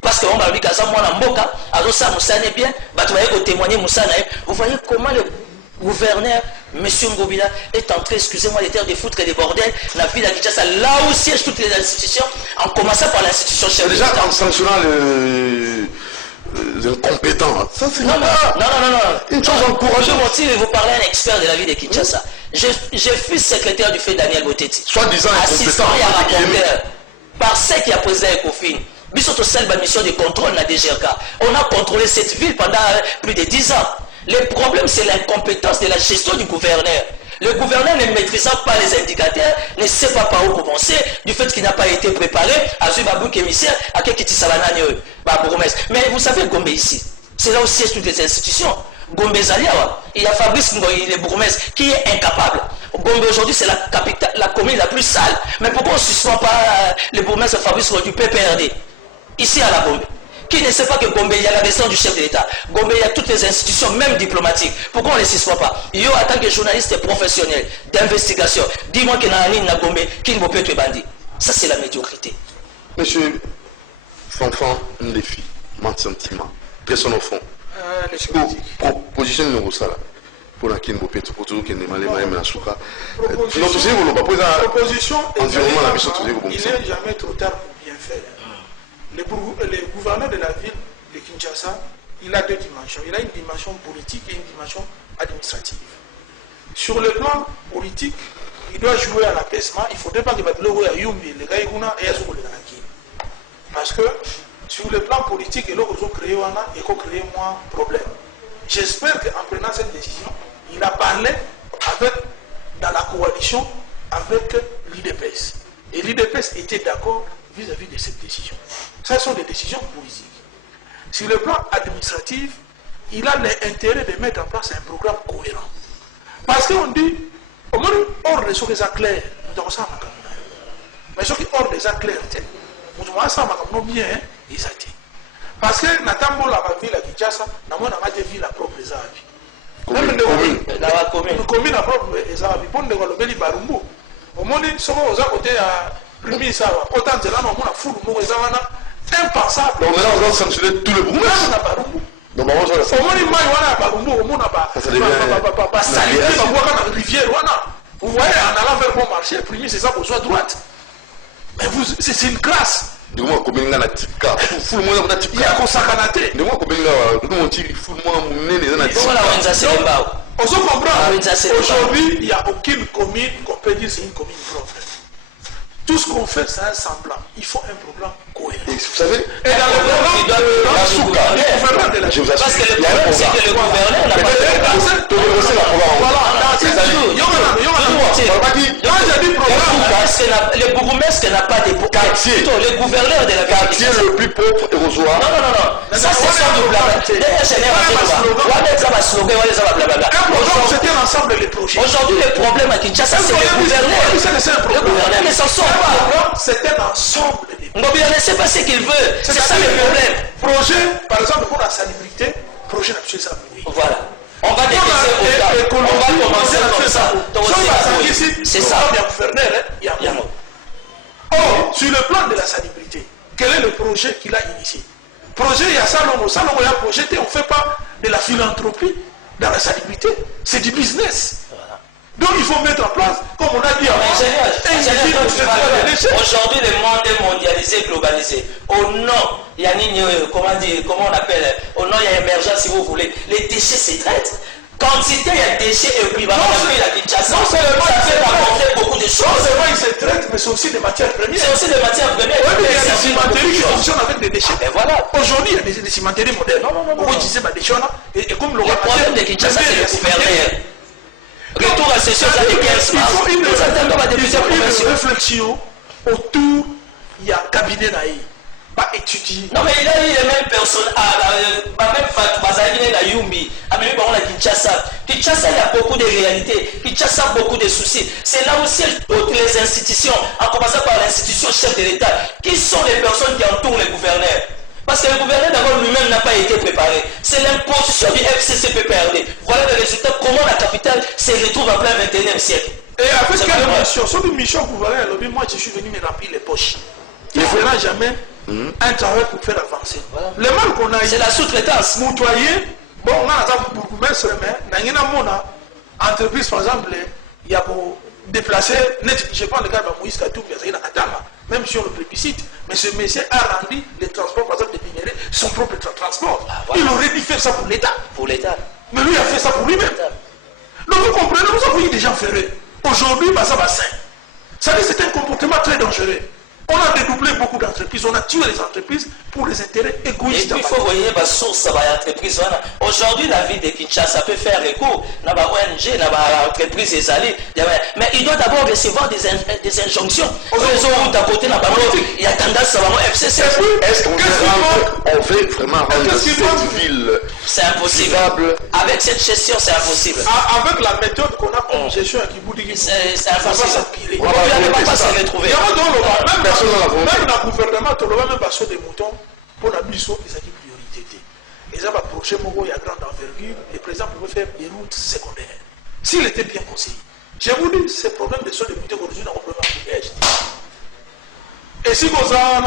parce qu'on va lui casser moi en boca, alors ça Moussa n'est bien, témoigner Moussa. Vous voyez comment le gouverneur, M. Ngobila, est entré, excusez-moi, les terres de foutre et des bordels, la ville à Kinshasa, là où siègent toutes les institutions, en commençant par l'institution chef. Déjà en sanctionnant les incompétents, ça c'est non. une chose encourageante. Je vais vous parler à un expert de la ville de Kinshasa. Je fus secrétaire du fait Daniel Botetti. Soi-disant assistant et rapporteur. Par ce qui a posé à Ecofin. Bisoto Selba mission de contrôle na DGRK. On a contrôlé cette ville pendant plus de 10 ans. Le problème, c'est l'incompétence de la gestion du gouverneur. Le gouverneur ne maîtrisant pas les indicateurs, ne sait pas par où commencer, du fait qu'il n'a pas été préparé, à ce babou émissaire, à Kekiti Salanani, mais vous savez, Gombe ici, c'est là où siègent toutes les institutions. Gombe Zaliawa, il y a Fabrice Ngoyi, le bourgmestre, qui est incapable. Gombe aujourd'hui, c'est la commune la plus sale. Mais pourquoi on ne suspend pas le bourgmestre Fabrice Ngoyi du PPRD, ici à la Gombe? Qui ne sait pas que Gombe, il y a la descente du chef de l'État. Gombe, il y a toutes les institutions, même diplomatiques. Pourquoi on ne les suspend pas? Yo, en tant que journaliste professionnel d'investigation, dis-moi qu'il y a un ligne à Gombe qui ne peut être bandit. Ça, c'est la médiocrité. Monsieur Fanfan Ndefi, mon sentiment, très son au fond. Proposition de nous, ça là. Pour la Kinbo Peto, pour tout qui est malé, la souka. Notre zéro, on va poser un proposition. Environnement, la mission, il n'est jamais trop tard pour bien faire. Le gouverneur de la ville de Kinshasa, il a deux dimensions. Il a une dimension politique et une dimension administrative. Sur le plan politique, il doit jouer à l'apaisement. Il ne faudrait pas que Badlo à Yumbi, les gars, et parce que sur le plan politique, il a créé moins problème. J'espère qu'en prenant cette décision, il a parlé dans la coalition avec l'IDPS. Et l'IDPS était d'accord vis-à-vis de cette décision. Ce sont des décisions politiques. Sur le plan administratif, il a l'intérêt de mettre en place un programme cohérent. Parce qu'on dit, au moins, hors des choses claires, nous avons ça à mais ce qui est hors des clairs, nous avons ça à bien, ils ont dit. Parce que Natambo, la ville à Kinshasa, nous avons des villes à propre des avis. Une commune à propre des avis. Pour nous développer les barumbu. Au moins, ce qu'on a côté à Primi, ça va. Autant de là, nous avons la foule, nous avons impensable. Donc maintenant, on va sanctionner tous les groupes. Donc, on va au moins, il y a barumbu, au moins, pas salité, la rivière, vous voyez, en allant vers le bon marché, Primi, c'est ça qu'on soit droite. Mais c'est une classe. De moi, comme il y a un tika, full moi, on a tika. Il y a un consacranaté. De moi, comme il y a un tika, full moi, on est dans un tika. On se comprend. Aujourd'hui, il n'y a aucune commune qu'on peut dire c'est une commune propre. Tout ce qu'on fait, c'est un semblant. Il faut un programme cohérent. Vous savez, et dans le programme, je vous assure, parce que le problème, c'est que le gouverneur n'a pas de le bourgmestre n'a pas de quartier. Le gouverneur de la quartier le plus pauvre et rosoir. Non. Ça, c'est ça de blabla. C'était l'ensemble des projets. Aujourd'hui, le problème à Kinshasa, c'est le gouverneur. Le gouverneur ne s'en sort pas. C'est un ensemble des projets. Ngobila ne sait pas ce qu'il veut. C'est ça le problème. Projet, par exemple, pour la salubrité, projet n'a plus ça. Voilà. On va décider on va commencer comme ça. C'est ça. Or, sur le plan de la salubrité, quel est le projet qu'il a initié? Projet, il y a Salomon, il y a projeté, on ne fait pas de la philanthropie dans la salubrité. C'est du business. Donc il faut mettre en place, comme on a dit avant, aujourd'hui le monde est mondialisé, globalisé. Au nom, il y a comment on appelle, au nom il y a émergence si vous voulez. Les déchets se traitent. Quantité de déchets équivalents à Kinshasa. Non seulement ça fait apporter beaucoup de choses. Non seulement ils se traitent, mais c'est aussi des matières premières. C'est aussi des matières premières. Oui, mais il y a des cimenteries qui fonctionnent avec des déchets. Et voilà. Aujourd'hui, il y a des cimenteries modernes. Vous utilisez des déchets et comme le problème de Kinshasa, c'est le gouverneur. Retour à ces choses avec 15 mars. Il faut une réflexion autour, il y a cabinet naïe, pas étudié. Non mais il a eu les mêmes personnes, même Fatou Bazagine na Yumbi, même on a Kinshasa. Kinshasa, il y a beaucoup de réalités, Kinshasa a beaucoup de soucis. C'est là aussi toutes les institutions, en commençant par l'institution chef de l'État, qui sont les personnes qui entourent les gouverneurs. Parce que le gouverneur d'abord lui-même n'a pas été préparé. C'est l'imposition du FCCPPRD. Voilà le résultat, comment la capitale se retrouve en plein 21e siècle. Et avec quelle mission? Sur une mission gouverneur, moi je suis venu me remplir les poches. Il ne fera jamais un travail pour faire avancer. Voilà. Le mal qu'on a, c'est la sous-traitance. Moutoyer, bon, on a beaucoup de messes, mais il y a une entreprise, par exemple, il y a pour déplacer, je prends le cas de Moïse Katou, même si on le plébiscite, mais ce monsieur a rendu les transports, par exemple, des minéraux, son propre transport. Ah, voilà. Il aurait dû faire ça pour l'État. Pour l'État. Mais lui a fait ça pour lui-même. Donc vous comprenez, nous avons eu des gens ferrés. Aujourd'hui, ça va sain. Ça veut dire que c'est un comportement très dangereux. On a dédoublé beaucoup d'entreprises, on a tué les entreprises pour les intérêts égoïstes. Et puis il faut voir la source de l'entreprise. Aujourd'hui, la ville de Kinshasa peut faire recours à l'ONG, à l'entreprise des alliés. Mais il doit d'abord recevoir des injonctions. Les autres à côté, il y a tendance à avoir FCC. Est-ce qu'on veut vraiment rendre cette ville c'est impossible. Avec cette gestion, c'est impossible. Avec la méthode qu'on a comme gestion à Kiboudi, c'est impossible. On ne peut pas se retrouver. Même dans le gouvernement, tu n'as même pas sur des moutons pour la mission qui est priorité. Les gens approché Mogo, il y a grande envergure, et par exemple, pouvait faire des routes secondaires. S'il était bien conseillé. Je vous dis, ces problèmes de sauts de moutons aujourd'hui dans le problème d'embouteillage. Et si vous avez un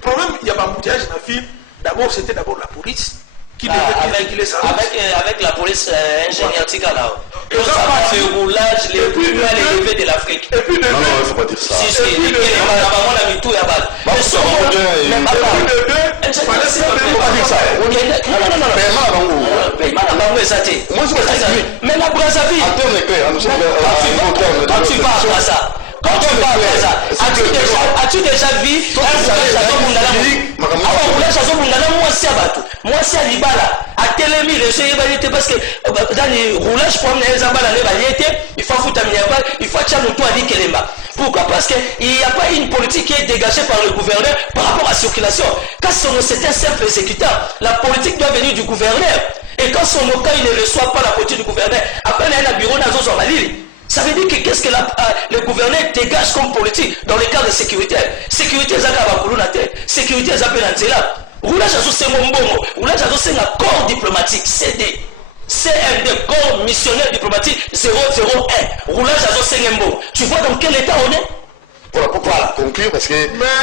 problème, il y a un embouteillage dans la ville, d'abord c'était d'abord la police qui devait réguler ça. Avec la police ingénieure là. On a fait le roulage, les plus élevés de l'Afrique. Et puis, non, il ne faut pas dire ça. Si, il y a mis tout et abat. Mais son même pas. Mais la Brazzaville. Quand tu vas à ça. Quand tu vas à ça, as-tu déjà vu moi c'est à Libala à Télémi le parce que dans les roulages pour amener les emballés il faut foutre il faut acheter mon toit à Kelemba. Pourquoi? Parce qu'il n'y a pas une politique qui est dégagée par le gouverneur par rapport à la circulation. Quand c'est un simple exécutant, la politique doit venir du gouverneur. Et quand son local ne reçoit pas la politique du gouverneur, après il y a un bureau dans son Malili. Ça veut dire que qu'est-ce que le gouverneur dégage comme politique dans le cadre de sécurité? Sécurité, sécurité, roulage à roulage à un corps diplomatique, CD. CND, corps missionnaire diplomatique 001. Roulage à tu vois dans quel état on est? Voilà, pour conclure, parce que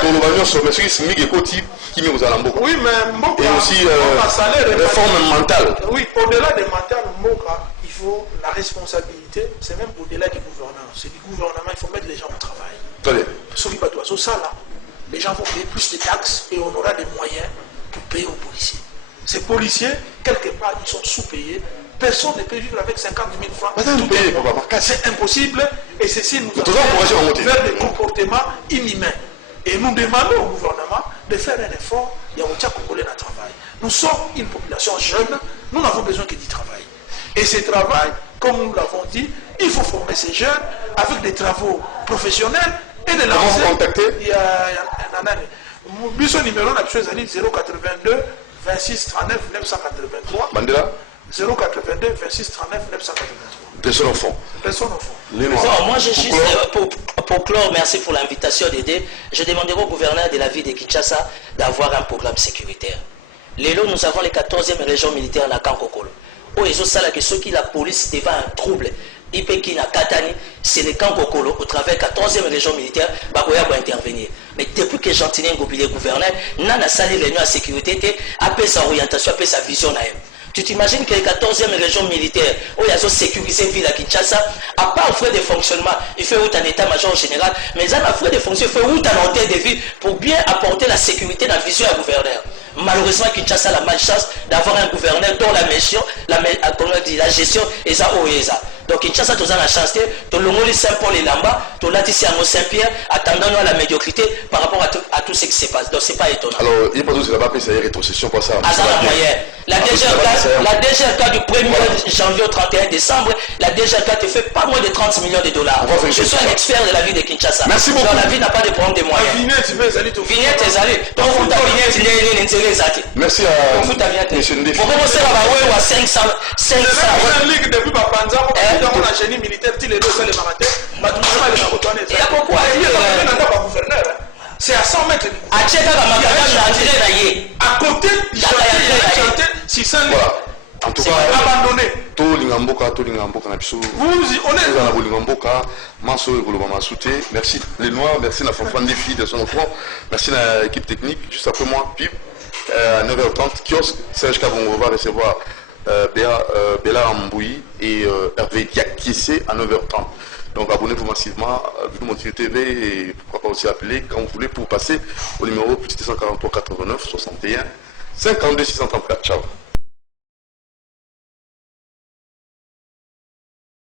ton opinion sur M. Smig et Koti qui met aux alambeaux. Oui, mais et aussi réforme mentale. Oui, au-delà des mentales, il faut la responsabilité, c'est même au-delà du gouvernement. C'est du gouvernement, il faut mettre les gens au travail. Très bien. Sur ça, là, les gens vont payer plus de taxes et on aura des moyens pour payer aux policiers. Ces policiers, quelque part, ils sont sous-payés. Personne ne peut vivre avec 50 000 francs. C'est impossible et ceci nous a fait des comportements inhumains. Et nous demandons au gouvernement de faire un effort. Il y a un Congolais dans le travail. Nous sommes une population jeune, nous n'avons besoin que du travail. Et ce travail, comme nous l'avons dit, il faut former ces jeunes avec des travaux professionnels et de lancer. Comment contacter? Il y a un an. Son numéro, on a besoin de 082 26 39 983. Mandela 082 26 39 983. Personne au fond. Personne au fond. Non, moi, je juste, pour clore, merci pour l'invitation d'aider. Je demanderai au gouverneur de la ville de Kinshasa d'avoir un programme sécuritaire. Lélo, nous avons les 14e régions militaires à Kankokolo. Où ils ont ça, que ceux qui la police devant un trouble, Ipeki na Katani, c'est le Kankokolo, au travers de la 14e région militaire, Bakoya va intervenir. Mais depuis que Gentilien Ngobile est gouverneur, n'a sali réunion à sécurité, après sa orientation, après sa vision. Tu t'imagines que les 14e région militaire, où ils ont sécurisé la ville à Kinshasa, à part frais de fonctionnement, il fait un état-major général, mais ils ont frais de fonction, il fait un hôtel de ville pour bien apporter la sécurité dans la vision à gouverneur. Malheureusement, Kinshasa a la malchance d'avoir un gouverneur dont la mission, la gestion est ça. Donc Kinshasa, tu as la chance, tu as le Saint-Paul et Lamba, tu as ici à Saint-Pierre, attendant à la médiocrité par rapport à tout ce qui se passe. Donc c'est pas étonnant. Alors, il n'y a pas d'autre là-bas, c'est une rétrocession, quoi ça. La moyenne. La DGRK du 1er janvier au 31 décembre, la DGRK te fait pas moins de 30 millions de dollars. Je suis un expert de la ville de Kinshasa. Merci beaucoup. Donc la ville n'a pas de problème de moyens. Vignette est allée. Donc vous ta vignette, il est intérêt exact. Merci à Vous ta vignette. M. Ndefi. Vous commencez à 500. La ligue depuis Bapanza, on a génie militaire, il est le seul marathon. Il y a beaucoup à dire. C'est à 100 mètres. À côté, il chantait 600 000. Voilà. En tout cas, abandonné. tout Lingamboka, na biso. On est. Lingamboka, Maso et Koloba Masouté. Merci les Noirs, merci la Fanfan des filles de son enfant. Merci à l'équipe technique. Juste après moi, Pip, à 9h30, kiosque, Serge Kabon, on va recevoir Bella Amboui et Hervé Diakissé à 9h30. Donc abonnez-vous massivement à Mon TV et pourquoi pas aussi appeler quand vous voulez pour passer au numéro plus 243 89 61 52 634. Ciao.